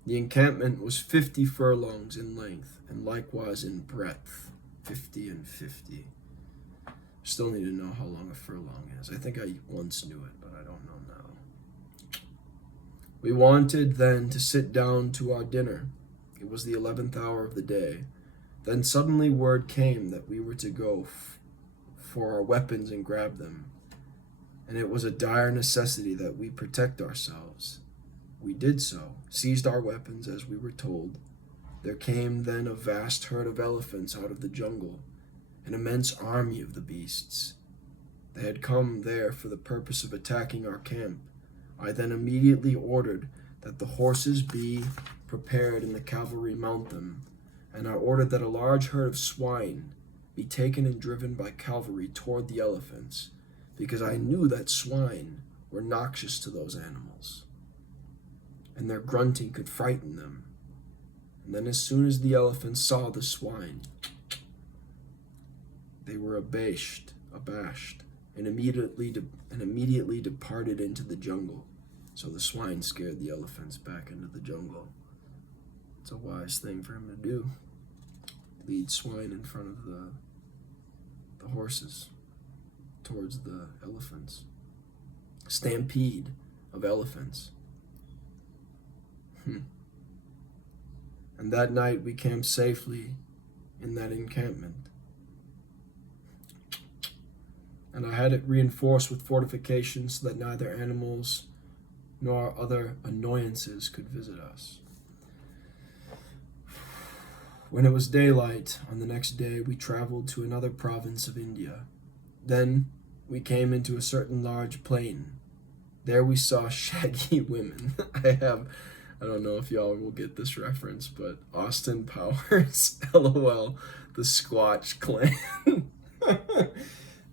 The encampment was 50 furlongs in length, and likewise in breadth, 50 and 50. Still need to know how long a furlong is. I think I once knew it, but I don't know now. We wanted then to sit down to our dinner. It was the 11th hour of the day. Then suddenly word came that we were to go for our weapons and grab them. And it was a dire necessity that we protect ourselves. We did so, seized our weapons as we were told. There came then a vast herd of elephants out of the jungle, an immense army of the beasts. They had come there for the purpose of attacking our camp. I then immediately ordered that the horses be prepared and the cavalry mount them, and I ordered that a large herd of swine be taken and driven by cavalry toward the elephants, because I knew that swine were noxious to those animals, and their grunting could frighten them. And then as soon as the elephants saw the swine, they were abashed, and immediately departed into the jungle. So the swine scared the elephants back into the jungle. It's a wise thing for him to do. Lead swine in front of the horses towards the elephants. Stampede of elephants. And that night we camped safely in that encampment. And I had it reinforced with fortifications so that neither animals nor other annoyances could visit us. When it was daylight on the next day, we traveled to another province of India. Then we came into a certain large plain. There we saw shaggy women. I don't know if y'all will get this reference, but Austin Powers, LOL, the Squatch Clan.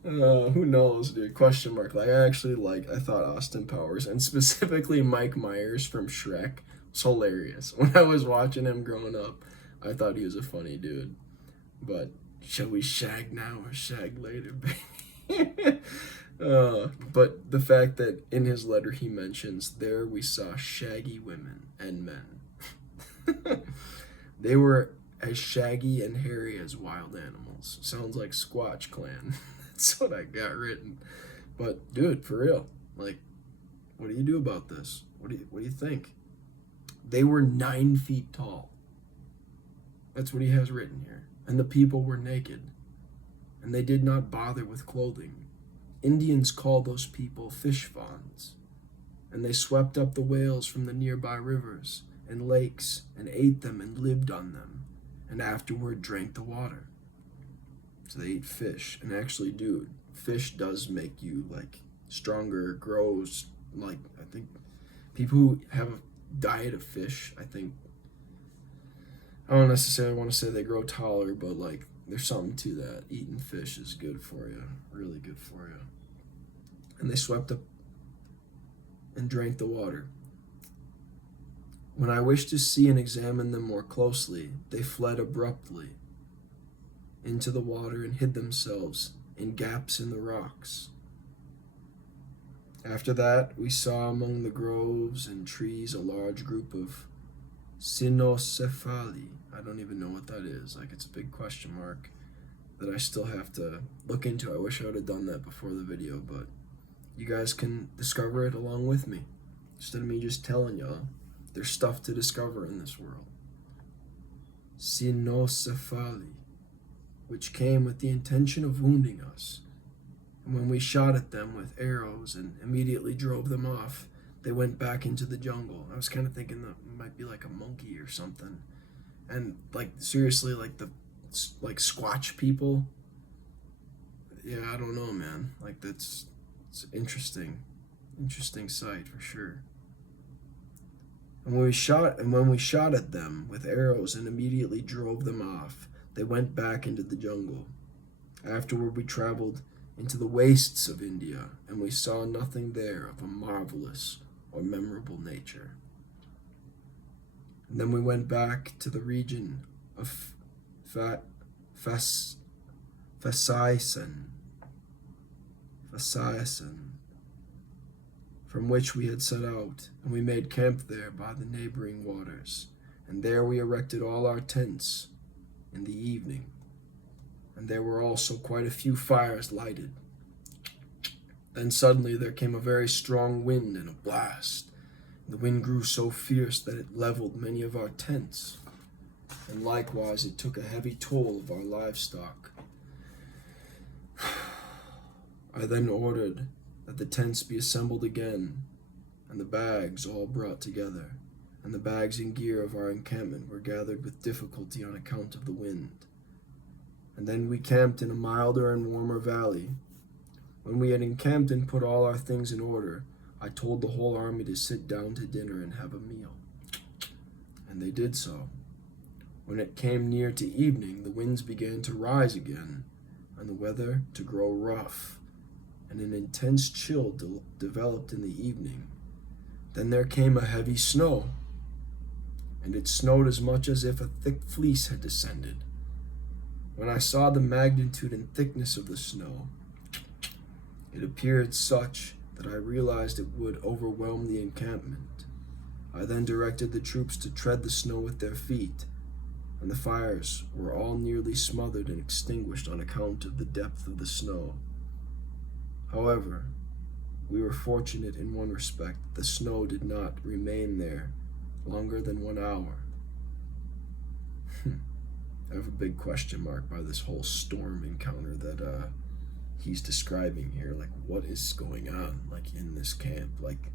Who knows, dude? Question mark. I thought Austin Powers, and specifically Mike Myers from Shrek, was hilarious. When I was watching him growing up, I thought he was a funny dude. But shall we shag now or shag later, baby? But the fact that in his letter he mentions, there we saw shaggy women and men. They were as shaggy and hairy as wild animals. Sounds like Squatch Clan. That's what I got written. But dude, for real, like, what do you do about this? What do you think? They were 9 feet tall. That's what he has written here. And the people were naked, and they did not bother with clothing. Indians call those people fish fawns, and they swept up the whales from the nearby rivers and lakes and ate them and lived on them, and afterward drank the water. So they eat fish, and actually, dude, fish does make you like stronger, grows. Like, I think people who have a diet of fish, I don't necessarily want to say they grow taller, but like there's something to that. Eating fish is good for you, really good for you. And they swept up and drank the water. When I wished to see and examine them more closely, they fled abruptly into the water and hid themselves in gaps in the rocks. After that, we saw among the groves and trees a large group of cynocephali. I don't even know what that is. Like, it's a big question mark that I still have to look into. I wish I would have done that before the video, but you guys can discover it along with me. Instead of me just telling y'all, there's stuff to discover in this world. Cynocephali, which came with the intention of wounding us. And when we shot at them with arrows and immediately drove them off, they went back into the jungle. I was kind of thinking that it might be like a monkey or something. And like, seriously, like Squatch people. Yeah, I don't know, man. Like, it's interesting sight for sure. And when we shot at them with arrows and immediately drove them off, they went back into the jungle. Afterward we traveled into the wastes of India, and we saw nothing there of a marvelous or memorable nature. And then we went back to the region of Phasaisen, from which we had set out, and we made camp there by the neighboring waters. And there we erected all our tents in the evening, and there were also quite a few fires lighted. Then suddenly there came a very strong wind and a blast. The wind grew so fierce that it leveled many of our tents, and likewise it took a heavy toll of our livestock. I then ordered that the tents be assembled again, and the bags all brought together, and the bags and gear of our encampment were gathered with difficulty on account of the wind. And then we camped in a milder and warmer valley. When we had encamped and put all our things in order, I told the whole army to sit down to dinner and have a meal. And they did so. When it came near to evening, the winds began to rise again, and the weather to grow rough, and an intense chill developed in the evening. Then there came a heavy snow, and it snowed as much as if a thick fleece had descended. When I saw the magnitude and thickness of the snow, it appeared such that I realized it would overwhelm the encampment. I then directed the troops to tread the snow with their feet, and the fires were all nearly smothered and extinguished on account of the depth of the snow. However, we were fortunate in one respect. The snow did not remain there longer than 1 hour. I have a big question mark by this whole storm encounter that he's describing here. Like, what is going on, like, in this camp? Like,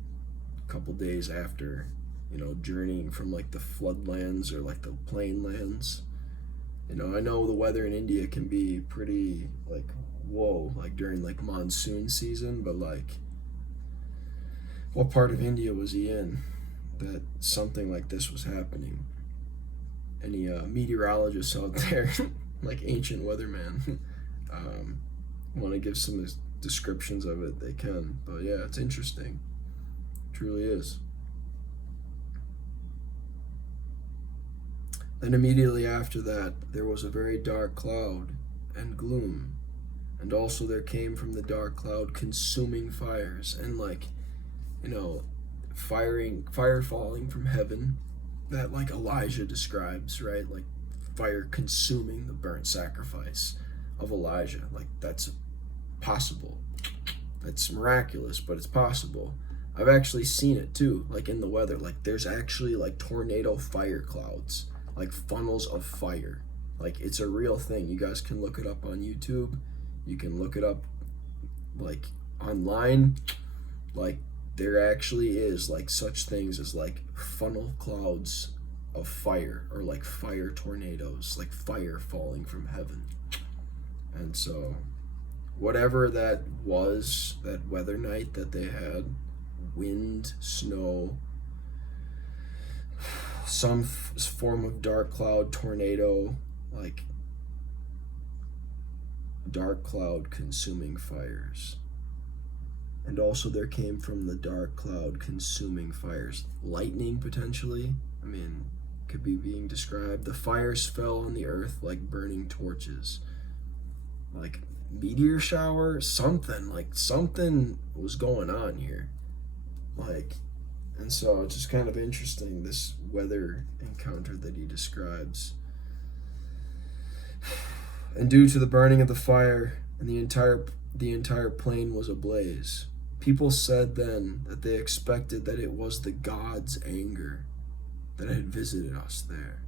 a couple days after, journeying from, like, the floodlands or, like, the plainlands. I know the weather in India can be pretty, like, whoa, like, during, like, monsoon season, but, like, what part of India was he in that something like this was happening? Any meteorologists out there, like ancient weatherman, want to give some descriptions of it, they can. But yeah, it's interesting. It truly is. Then immediately after that, there was a very dark cloud and gloom. And also there came from the dark cloud consuming fires and fire falling from heaven that like Elijah describes, right? Like fire consuming the burnt sacrifice of Elijah. Like that's possible. That's miraculous, but it's possible. I've actually seen it too, like in the weather. Like there's actually like tornado fire clouds, like funnels of fire. Like it's a real thing. You guys can look it up on YouTube. You can look it up like online. Like there actually is like such things as like funnel clouds of fire or like fire tornadoes, like fire falling from heaven. And so whatever that was, that weather night that they had, wind, snow, some form of dark cloud, tornado, like dark cloud consuming fires. And also there came from the dark cloud consuming fires lightning, potentially. I mean, could be being described. The fires fell on the earth like burning torches. Like meteor shower, something was going on here. Like, and so it's just kind of interesting, this weather encounter that he describes. And due to the burning of the fire, and the entire plain was ablaze. People said then that they expected that it was the God's anger that had visited us there.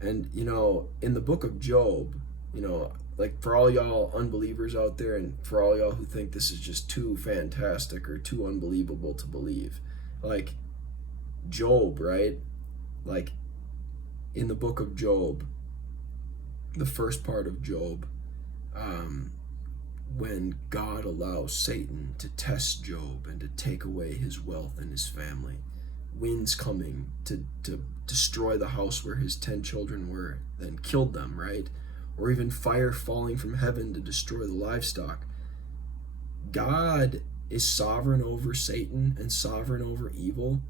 And, in the book of Job, like for all y'all unbelievers out there and for all y'all who think this is just too fantastic or too unbelievable to believe, like Job, right? Like in the book of Job, the first part of Job, when God allows Satan to test Job and to take away his wealth and his family, winds coming to destroy the house where his 10 children were, then killed them, right? Or even fire falling from heaven to destroy the livestock. God is sovereign over Satan and sovereign over evil,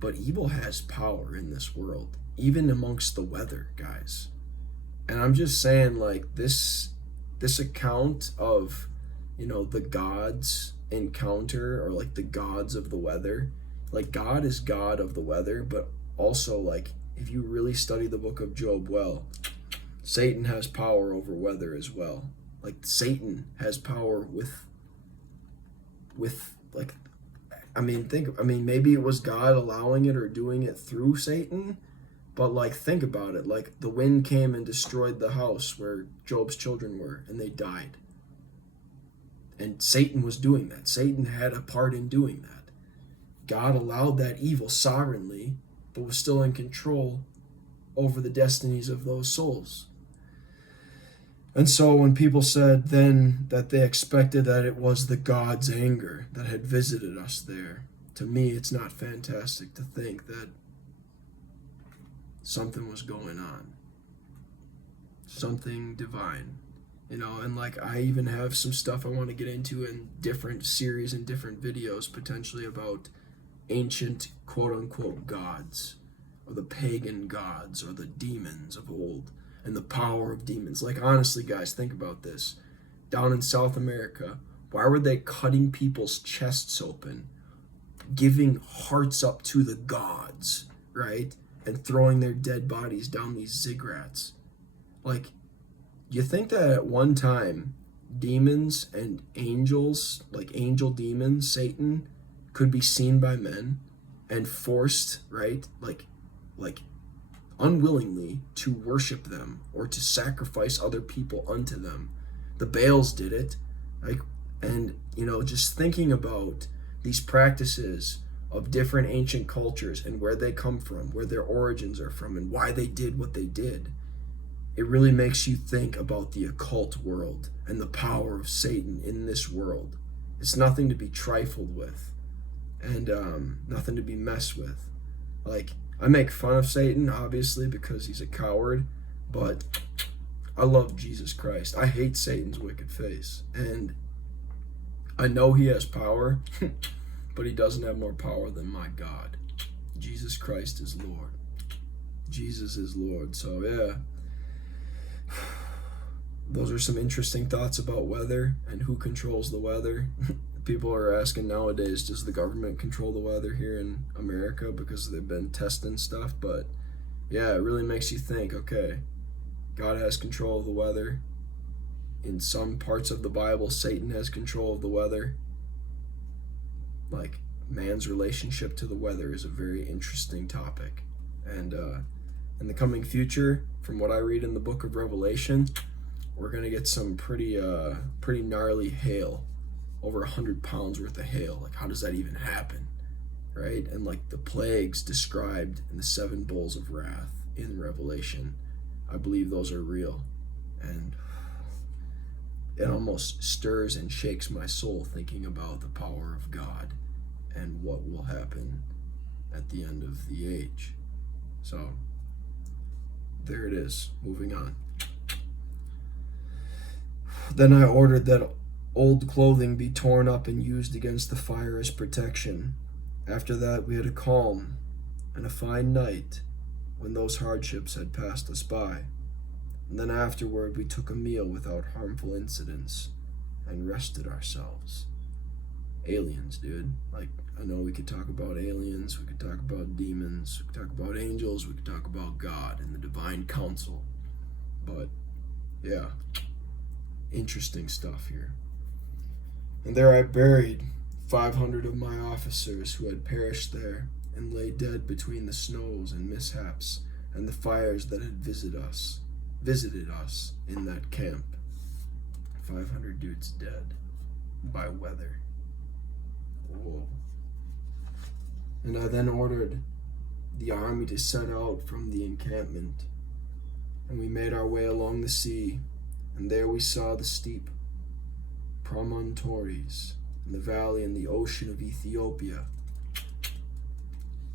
but evil has power in this world, even amongst the weather, guys. And I'm just saying, like, this account of, the gods encounter, or like the gods of the weather, like God is God of the weather, but also, like, if you really study the book of Job well, Satan has power over weather as well. Like, Satan has power with like, maybe it was God allowing it or doing it through Satan, but like, think about it. Like, the wind came and destroyed the house where Job's children were, and they died. And Satan was doing that. Satan had a part in doing that. God allowed that evil sovereignly, but was still in control over the destinies of those souls. And so when people said then that they expected that it was the God's anger that had visited us there, to me it's not fantastic to think that something was going on. Something divine. And like, I even have some stuff I want to get into in different series and different videos potentially about ancient quote-unquote gods, or the pagan gods, or the demons of old, and the power of demons. Like, honestly, guys, think about this. Down in South America, why were they cutting people's chests open, giving hearts up to the gods, right? And throwing their dead bodies down these ziggurats? Like, you think that at one time, demons and angels, like angel demons, Satan, could be seen by men and forced, right? Like unwillingly to worship them or to sacrifice other people unto them. The Baals did it, like, and just thinking about these practices of different ancient cultures and where they come from, where their origins are from, and why they did what they did, it really makes you think about the occult world and the power of Satan in this world. It's nothing to be trifled with, and nothing to be messed with. Like, I make fun of Satan, obviously, because he's a coward, but I love Jesus Christ. I hate Satan's wicked face, and I know he has power, but he doesn't have more power than my God. Jesus Christ is Lord. Jesus is Lord. So, yeah. Those are some interesting thoughts about weather and who controls the weather. People are asking nowadays, does the government control the weather here in America, because they've been testing stuff? But yeah, it really makes you think, okay, God has control of the weather. In some parts of the Bible, Satan has control of the weather. Like, man's relationship to the weather is a very interesting topic. And in the coming future, from what I read in the book of Revelation, we're going to get some pretty gnarly hail. Over 100 pounds worth of hail. Like, how does that even happen? Right? And like the plagues described in the 7 bowls of wrath in Revelation, I believe those are real. And it almost stirs and shakes my soul thinking about the power of God and what will happen at the end of the age. So, there it is. Moving on. Then I ordered that old clothing be torn up and used against the fire as protection. After that, we had a calm and a fine night when those hardships had passed us by. And then afterward, we took a meal without harmful incidents and rested ourselves. Aliens, dude. Like, I know we could talk about aliens, we could talk about demons, we could talk about angels, we could talk about God and the divine council. But, yeah, interesting stuff here. And there I buried 500 of my officers who had perished there, and lay dead between the snows and mishaps and the fires that had visited us in that camp. 500 dudes dead by weather. Whoa. And I then ordered the army to set out from the encampment, and we made our way along the sea, and there we saw the steep promontories and the valley and the ocean of Ethiopia.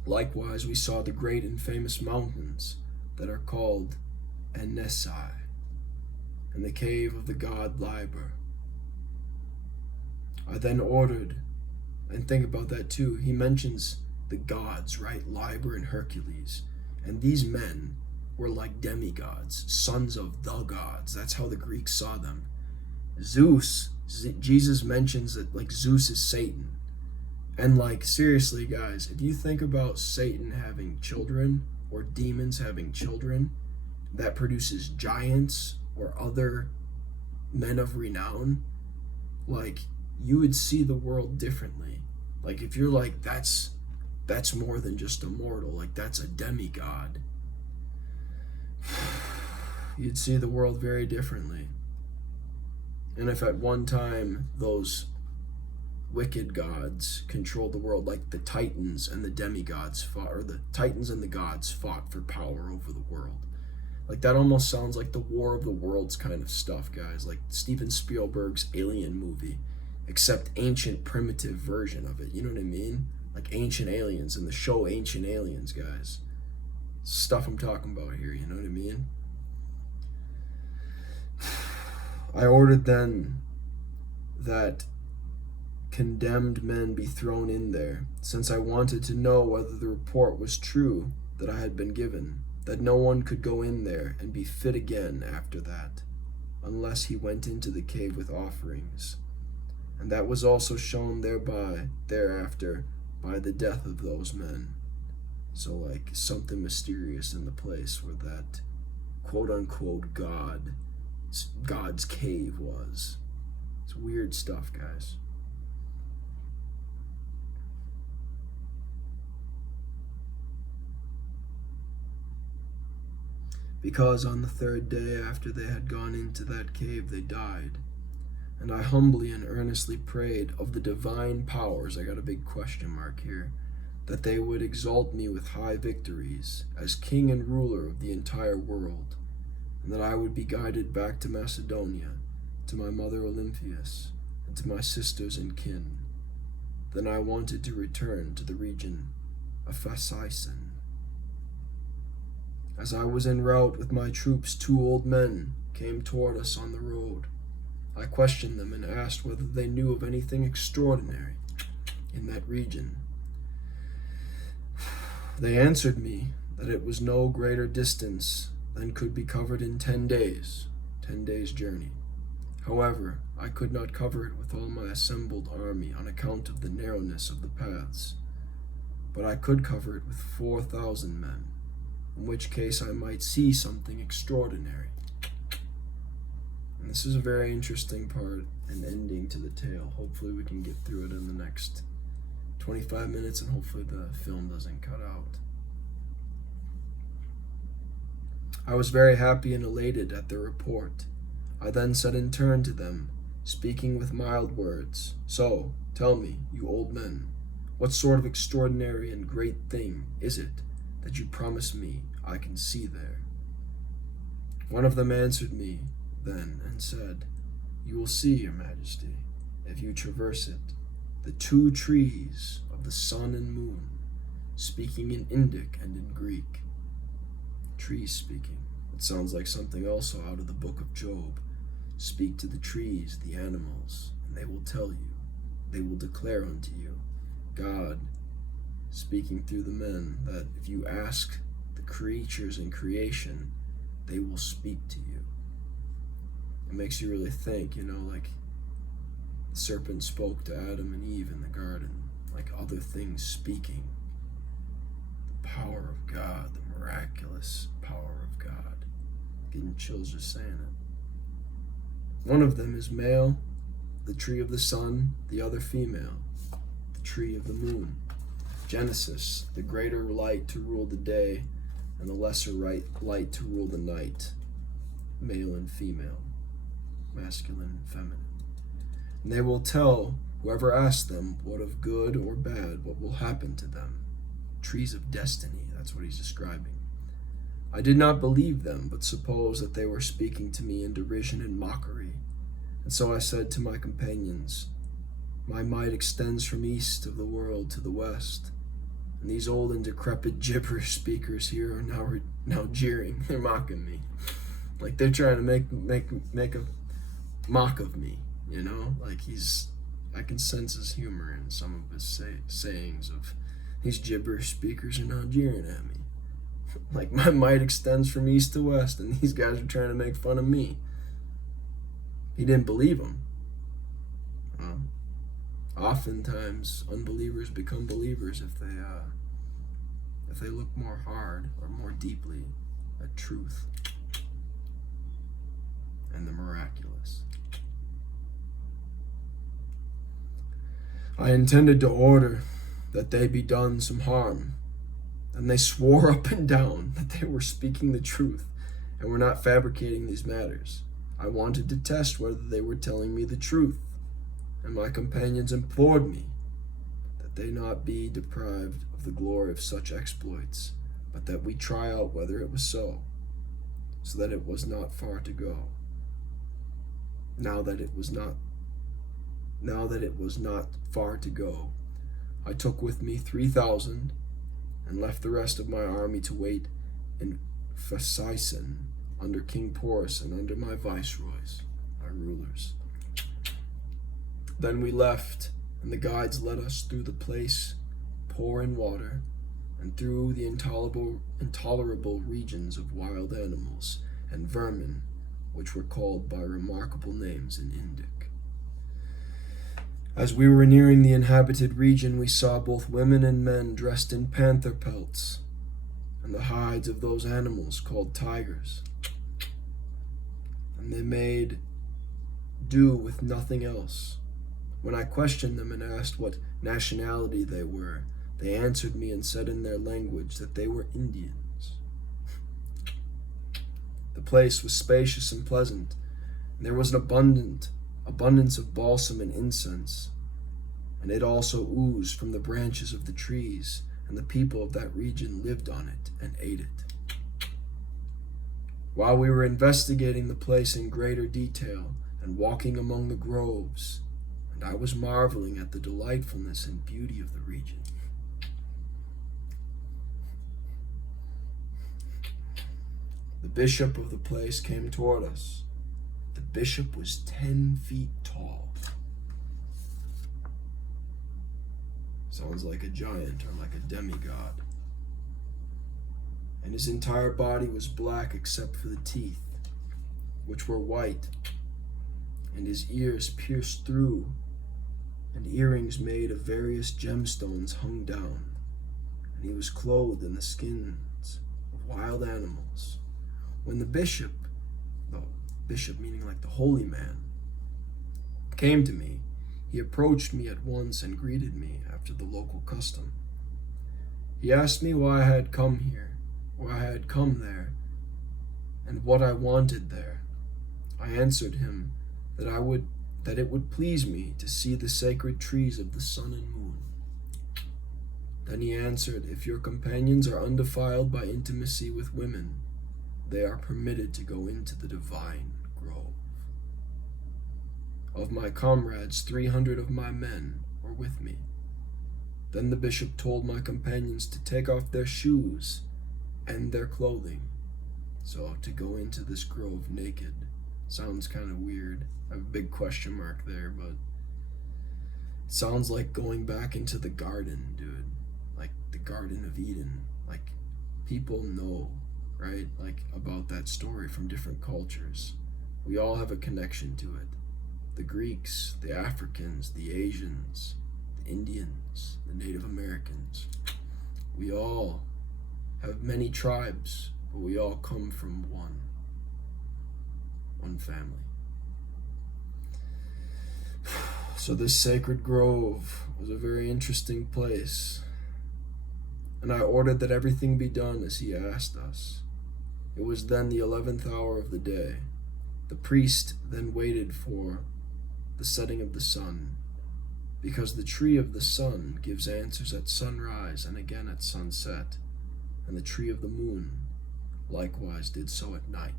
Likewise, we saw the great and famous mountains that are called Anesai, and the cave of the god Liber. I then ordered, and think about that too, he mentions the gods, right? Liber and Hercules. And these men were like demigods, sons of the gods. That's how the Greeks saw them. Zeus, Jesus mentions that like Zeus is Satan. And like, seriously, guys, if you think about Satan having children or demons having children, that produces giants or other men of renown, like, you would see the world differently. Like, if you're like, that's more than just a mortal, like, that's a demigod, you'd see the world very differently. And if at one time those wicked gods controlled the world, like the Titans and the demigods fought, or the Titans and the gods fought for power over the world. Like, that almost sounds like the War of the Worlds kind of stuff, guys. Like Steven Spielberg's Alien movie, except ancient primitive version of it. You know what I mean? Like Ancient Aliens in the show Ancient Aliens, guys. Stuff I'm talking about here, you know what I mean? I ordered then that condemned men be thrown in there, since I wanted to know whether the report was true that I had been given, that no one could go in there and be fit again after that, unless he went into the cave with offerings. And that was also shown thereafter, by the death of those men. So, like, something mysterious in the place where that quote-unquote God's cave was. It's weird stuff, guys. Because on the third day after they had gone into that cave, they died. And I humbly and earnestly prayed of the divine powers, I got a big question mark here, that they would exalt me with high victories as king and ruler of the entire world, and that I would be guided back to Macedonia, to my mother Olympias, and to my sisters and kin. Then I wanted to return to the region of Phasaeson. As I was en route with my troops, 2 old men came toward us on the road. I questioned them and asked whether they knew of anything extraordinary in that region. They answered me that it was no greater distance than could be covered in 10 days, 10 days' journey. However, I could not cover it with all my assembled army on account of the narrowness of the paths, but I could cover it with 4,000 men, in which case I might see something extraordinary. And this is a very interesting part and ending to the tale. Hopefully we can get through it in the next 25 minutes, and hopefully the film doesn't cut out. I was very happy and elated at their report. I then said in turn to them, speaking with mild words, "So, tell me, you old men, what sort of extraordinary and great thing is it that you promise me I can see there?" One of them answered me then and said, "You will see, your majesty, if you traverse it, the 2 trees of the sun and moon, speaking in Indic and in Greek." Trees speaking. It sounds like something also out of the book of Job. Speak to the trees, the animals, and they will tell you. They will declare unto you. God speaking through the men, that if you ask the creatures in creation, they will speak to you. It makes you really think, like the serpent spoke to Adam and Eve in the garden, like other things speaking. The power of God, the miraculous power of God. Getting chills just saying it. One of them is male, the tree of the sun, the other female, the tree of the moon. Genesis, the greater light to rule the day, and the lesser light to rule the night. Male and female, masculine and feminine. And they will tell whoever asks them what of good or bad, what will happen to them. Trees of destiny, that's what he's describing. I did not believe them, but supposed that they were speaking to me in derision and mockery. And so I said to my companions, "My might extends from east of the world to the west, And these old and decrepit gibberish speakers here are now jeering. They're mocking me. Like they're trying to make a mock of me, you know? Like I can sense his humor in some of his sayings of these gibberish speakers are now jeering at me. Like my might extends from east to west, and these guys are trying to make fun of me. He didn't believe him. Well, oftentimes, unbelievers become believers if they look more hard or more deeply at truth and the miraculous. I intended to order that they be done some harm, and they swore up and down that they were speaking the truth and were not fabricating these matters. I wanted to test whether they were telling me the truth, and my companions implored me that they not be deprived of the glory of such exploits, but that we try out whether it was so that it was not far to go. Now that it was not far to go, I took with me 3,000 and left the rest of my army to wait in Phasaeson under King Porus and under my viceroys, my rulers. Then we left, and the guides led us through the place poor in water, and through the intolerable regions of wild animals and vermin, which were called by remarkable names in Indic. As we were nearing the inhabited region, we saw both women and men dressed in panther pelts, and the hides of those animals called tigers. And they made do with nothing else. When I questioned them and asked what nationality they were, they answered me and said in their language that they were Indians. The place was spacious and pleasant, and there was an abundance of balsam and incense, and it also oozed from the branches of the trees, and the people of that region lived on it and ate it. While we were investigating the place in greater detail and walking among the groves, and I was marveling at the delightfulness and beauty of the region, the bishop of the place came toward us. The bishop was 10 feet tall. Sounds like a giant or like a demigod. And his entire body was black except for the teeth, which were white, and his ears pierced through, and earrings made of various gemstones hung down, and he was clothed in the skins of wild animals. When the bishop meaning like the holy man, came to me, he approached me at once and greeted me after the local custom. He asked me why I had come there, and what I wanted there. I answered him that it would please me to see the sacred trees of the sun and moon. Then he answered, if your companions are undefiled by intimacy with women, they are permitted to go into the divine grove. Of my comrades, 300 of my men were with me. Then the bishop told my companions to take off their shoes and their clothing, so to go into this grove naked. Sounds kind of weird. I have a big question mark there, but it sounds like going back into the garden, dude. Like the Garden of Eden. Like people know, right? Like about that story from different cultures. We all have a connection to it. The Greeks, the Africans, the Asians, the Indians, the Native Americans. We all have many tribes, but we all come from one family. So this sacred grove was a very interesting place, and I ordered that everything be done as he asked us. It was then the 11th hour of the day. The priest then waited for the setting of the sun, because the tree of the sun gives answers at sunrise and again at sunset, and the tree of the moon likewise did so at night.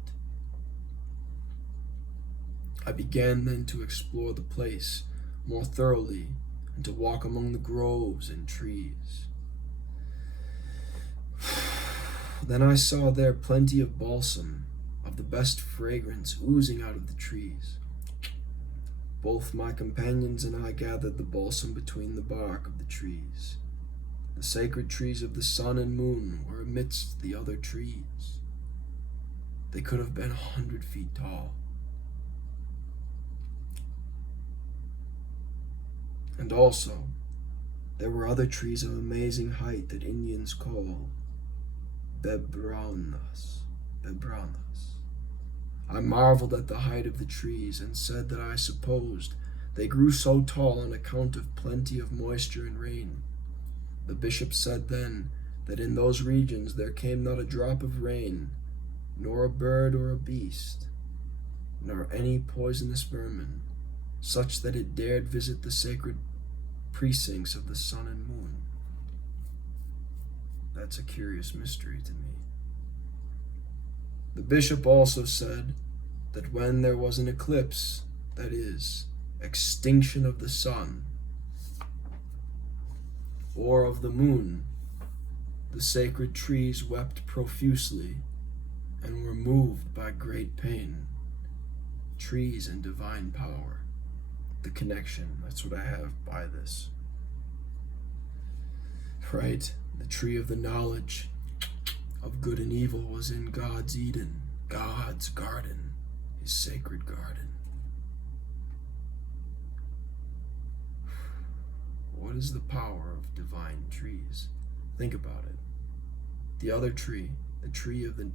I began then to explore the place more thoroughly and to walk among the groves and trees. Then I saw there plenty of balsam, of the best fragrance, oozing out of the trees. Both my companions and I gathered the balsam between the bark of the trees. The sacred trees of the sun and moon were amidst the other trees. They could have been 100 feet tall. And also, there were other trees of amazing height that Indians call bebranas. I marveled at the height of the trees and said that I supposed they grew so tall on account of plenty of moisture and rain. The bishop said then that in those regions there came not a drop of rain, nor a bird or a beast, nor any poisonous vermin, such that it dared visit the sacred precincts of the sun and moon. That's a curious mystery to me. The bishop also said that when there was an eclipse, that is, extinction of the sun, or of the moon, the sacred trees wept profusely and were moved by great pain. Trees and divine power. The connection, that's what I have by this. Right? The tree of the knowledge of good and evil was in God's Eden, God's garden, his sacred garden. What is the power of divine trees? Think about it. The other tree, the tree of the,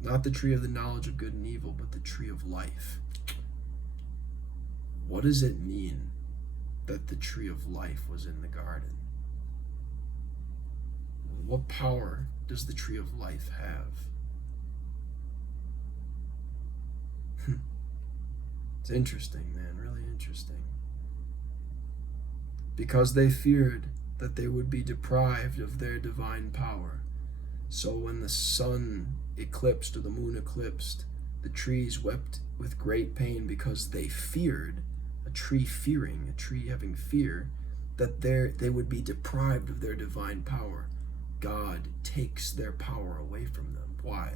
not the tree of the knowledge of good and evil, but the tree of life. What does it mean that the tree of life was in the garden? What power does the tree of life have? It's interesting, man, really interesting. Because they feared that they would be deprived of their divine power. So when the sun eclipsed or the moon eclipsed, the trees wept with great pain because they feared, a tree having fear, that they would be deprived of their divine power. God takes their power away from them. Why?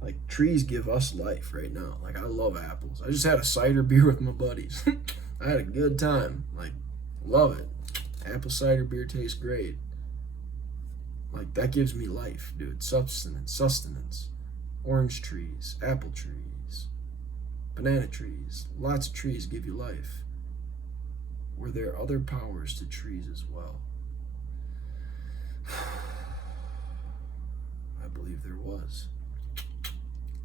Like, trees give us life right now. Like, I love apples. I just had a cider beer with my buddies. I had a good time. Like, love it. Apple cider beer tastes great. Like, that gives me life, dude. Sustenance. Orange trees, apple trees, banana trees. Lots of trees give you life. Were there other powers to trees as well? I believe there was,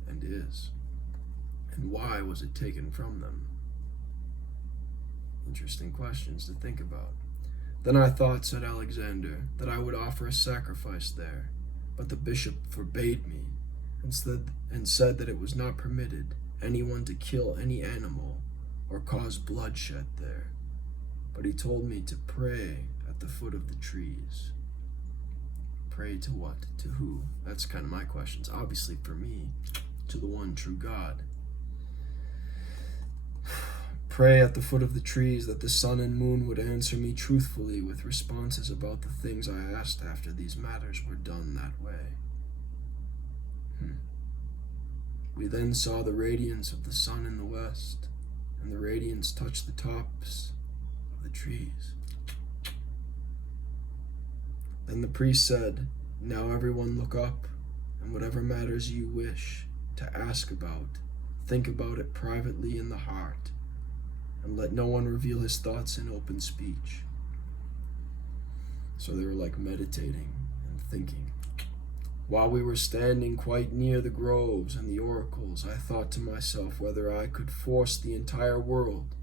and is. And why was it taken from them? Interesting questions to think about. Then I thought, said Alexander, that I would offer a sacrifice there, but the bishop forbade me, and said that it was not permitted anyone to kill any animal or cause bloodshed there. But he told me to pray at the foot of the trees. Pray to what? To who? That's kind of my questions. Obviously for me, to the one true God. Pray at the foot of the trees that the sun and moon would answer me truthfully with responses about the things I asked after these matters were done that way. We then saw the radiance of the sun in the west, and the radiance touched the tops of the trees. Then the priest said, "Now everyone look up, and whatever matters you wish to ask about, think about it privately in the heart, and let no one reveal his thoughts in open speech." So they were like meditating and thinking. While we were standing quite near the groves and the oracles, I thought to myself whether I could force the entire world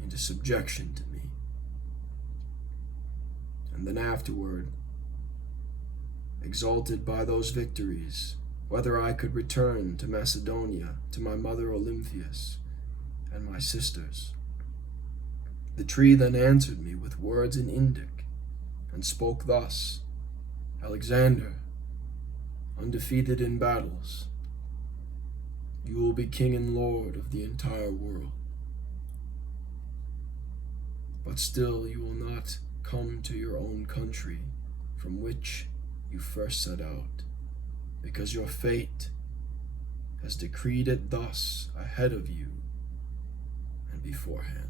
into subjection to me. And then afterward, exalted by those victories, whether I could return to Macedonia, to my mother Olympias, and my sisters. The tree then answered me with words in Indic, and spoke thus: "Alexander, undefeated in battles, you will be king and lord of the entire world. But still you will not come to your own country from which you first set out. because your fate has decreed it thus ahead of you and beforehand.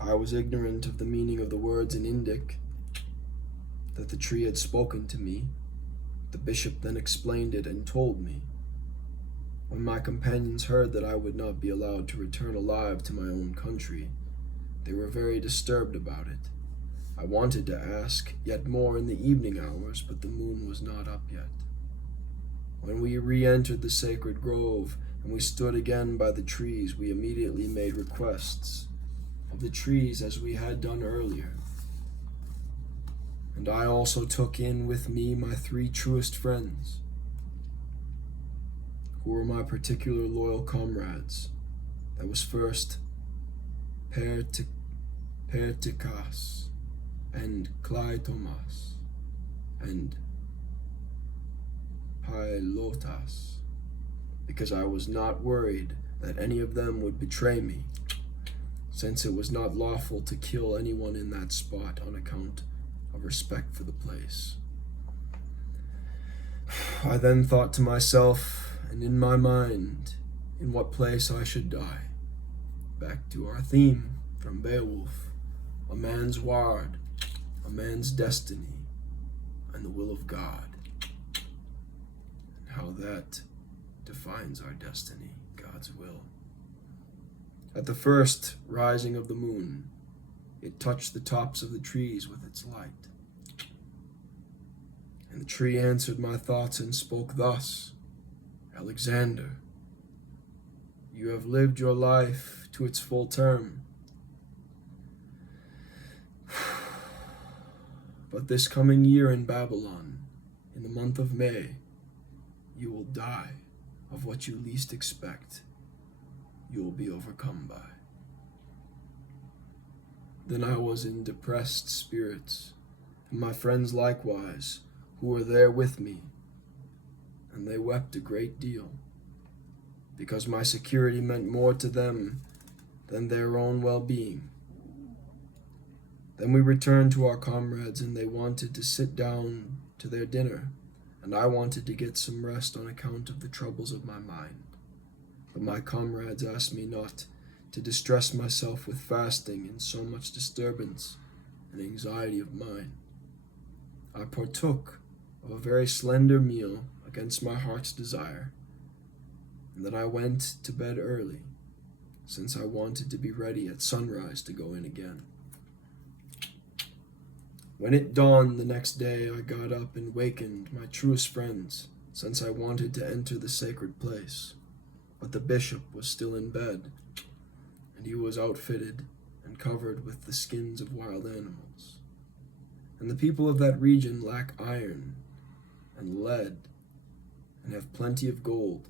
I was ignorant of the meaning of the words in Indic that the tree had spoken to me. The bishop then explained it and told me. When my companions heard that I would not be allowed to return alive to my own country, they were very disturbed about it. I wanted to ask yet more in the evening hours, but the moon was not up yet. When we re-entered the sacred grove and we stood again by the trees, we immediately made requests of the trees as we had done earlier. And I also took in with me my 3 truest friends, who were my particular loyal comrades. That was first Perticas and Cleitomas and Pilotas, because I was not worried that any of them would betray me, since it was not lawful to kill anyone in that spot on account of respect for the place. I then thought to myself, and in my mind, in what place I should die. Back to our theme from Beowulf, a man's ward, a man's destiny, and the will of God, and how that defines our destiny, God's will. At the first rising of the moon, it touched the tops of the trees with its light. And the tree answered my thoughts and spoke thus: Alexander, you have lived your life to its full term. But this coming year in Babylon, in the month of May, you will die of what you least expect. You will be overcome by. Then I was in depressed spirits, and my friends likewise, who were there with me, and they wept a great deal, because my security meant more to them than their own well-being. Then we returned to our comrades, and they wanted to sit down to their dinner, and I wanted to get some rest on account of the troubles of my mind. But my comrades asked me not to distress myself with fasting in so much disturbance and anxiety of mind. I partook of a very slender meal against my heart's desire, and then I went to bed early, since I wanted to be ready at sunrise to go in again. When it dawned the next day, I got up and wakened my truest friends, since I wanted to enter the sacred place. But the bishop was still in bed, and he was outfitted and covered with the skins of wild animals. And the people of that region lack iron and lead and have plenty of gold.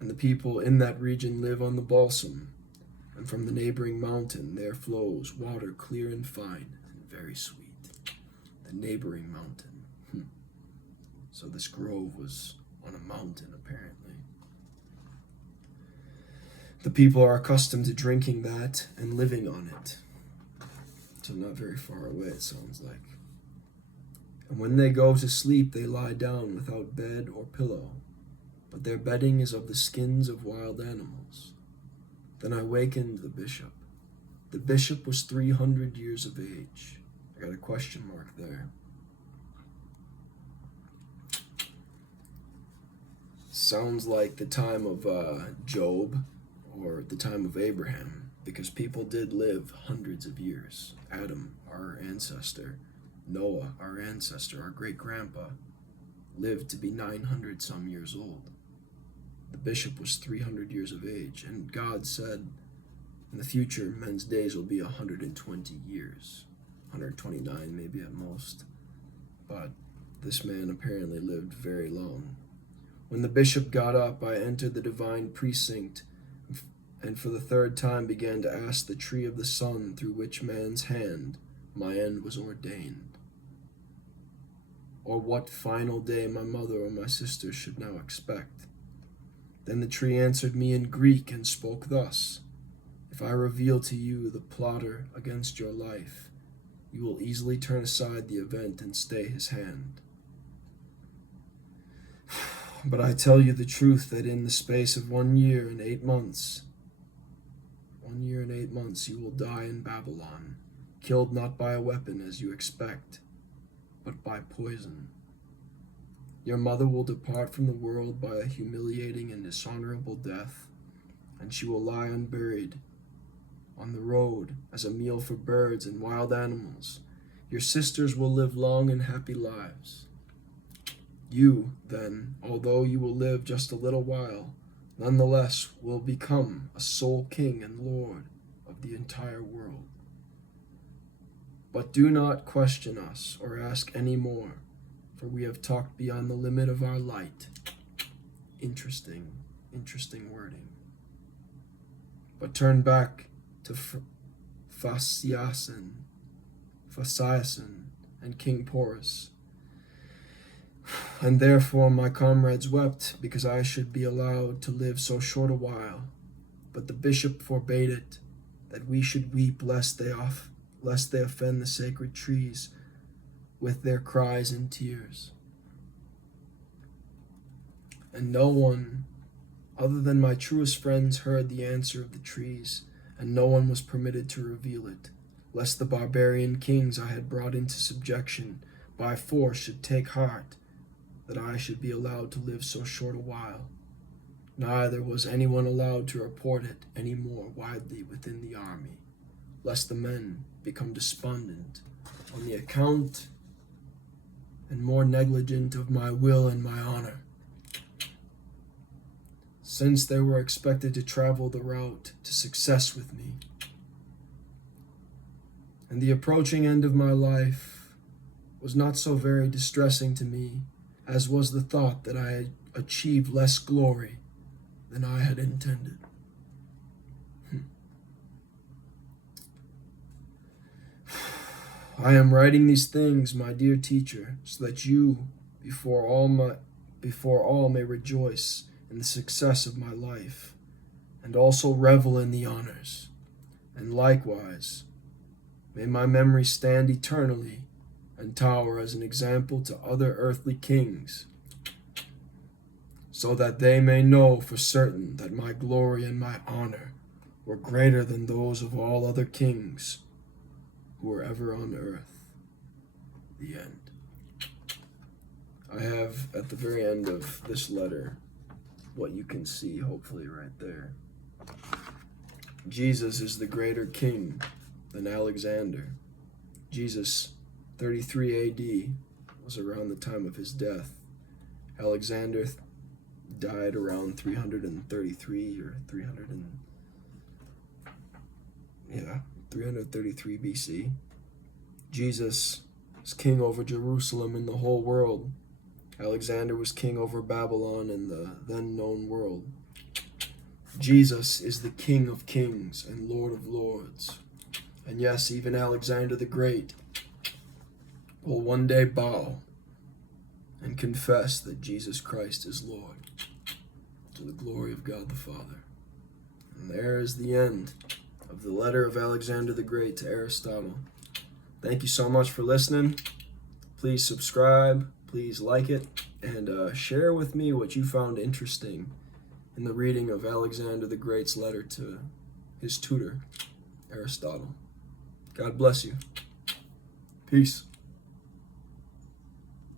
And the people in that region live on the balsam, and from the neighboring mountain there flows water clear and fine and very sweet. The neighboring mountain. So this grove was on a mountain, apparently. The people are accustomed to drinking that and living on it. So not very far away, it sounds like. And when they go to sleep, they lie down without bed or pillow, but their bedding is of the skins of wild animals. Then I wakened the bishop. The bishop was 300 years of age. I got a question mark there. Sounds like the time of Job or the time of Abraham, because people did live hundreds of years. Adam, our ancestor, Noah, our ancestor, our great-grandpa, lived to be 900 some years old. The bishop was 300 years of age, and God said, in the future, men's days will be 120 years. 129 maybe at most. But this man apparently lived very long. When the bishop got up, I entered the divine precinct, and for the 3rd time began to ask the tree of the sun through which man's hand my end was ordained, or what final day my mother or my sister should now expect. Then the tree answered me in Greek and spoke thus: If I reveal to you the plotter against your life, you will easily turn aside the event and stay his hand. But I tell you the truth that in the space of 1 year and 8 months, 1 year and 8 months, you will die in Babylon, killed not by a weapon as you expect, but by poison. Your mother will depart from the world by a humiliating and dishonorable death, and she will lie unburied on the road as a meal for birds and wild animals. Your sisters will live long and happy lives. You, then, although you will live just a little while, nonetheless will become a sole king and lord of the entire world. But do not question us or ask any more, for we have talked beyond the limit of our light. Interesting wording. But turn back to Phasiason and King Porus. And therefore my comrades wept because I should be allowed to live so short a while. But the bishop forbade it, that we should weep lest they offend the sacred trees with their cries and tears. And no one other than my truest friends heard the answer of the trees, and no one was permitted to reveal it, lest the barbarian kings I had brought into subjection by force should take heart that I should be allowed to live so short a while. Neither was anyone allowed to report it any more widely within the army, lest the men become despondent on the account and more negligent of my will and my honor, since they were expected to travel the route to success with me. And the approaching end of my life was not so very distressing to me as was the thought that I had achieved less glory than I had intended. I am writing these things, my dear teacher, so that you, before all may rejoice in the success of my life, and also revel in the honors. And likewise, may my memory stand eternally and tower as an example to other earthly kings, so that they may know for certain that my glory and my honor were greater than those of all other kings who were ever on earth. The end. I have at the very end of this letter what you can see, hopefully, right there. Jesus is the greater king than Alexander. Jesus, 33 AD, was around the time of his death. Alexander died around 333 or 333 BC. Jesus was king over Jerusalem and the whole world. Alexander was king over Babylon and the then known world. Jesus is the King of kings and Lord of lords. And yes, even Alexander the Great will one day bow and confess that Jesus Christ is Lord, to the glory of God the Father. And there is the end of the letter of Alexander the Great to Aristotle. Thank you so much for listening. Please subscribe, please like it, and share with me what you found interesting in the reading of Alexander the Great's letter to his tutor, Aristotle. God bless you. Peace.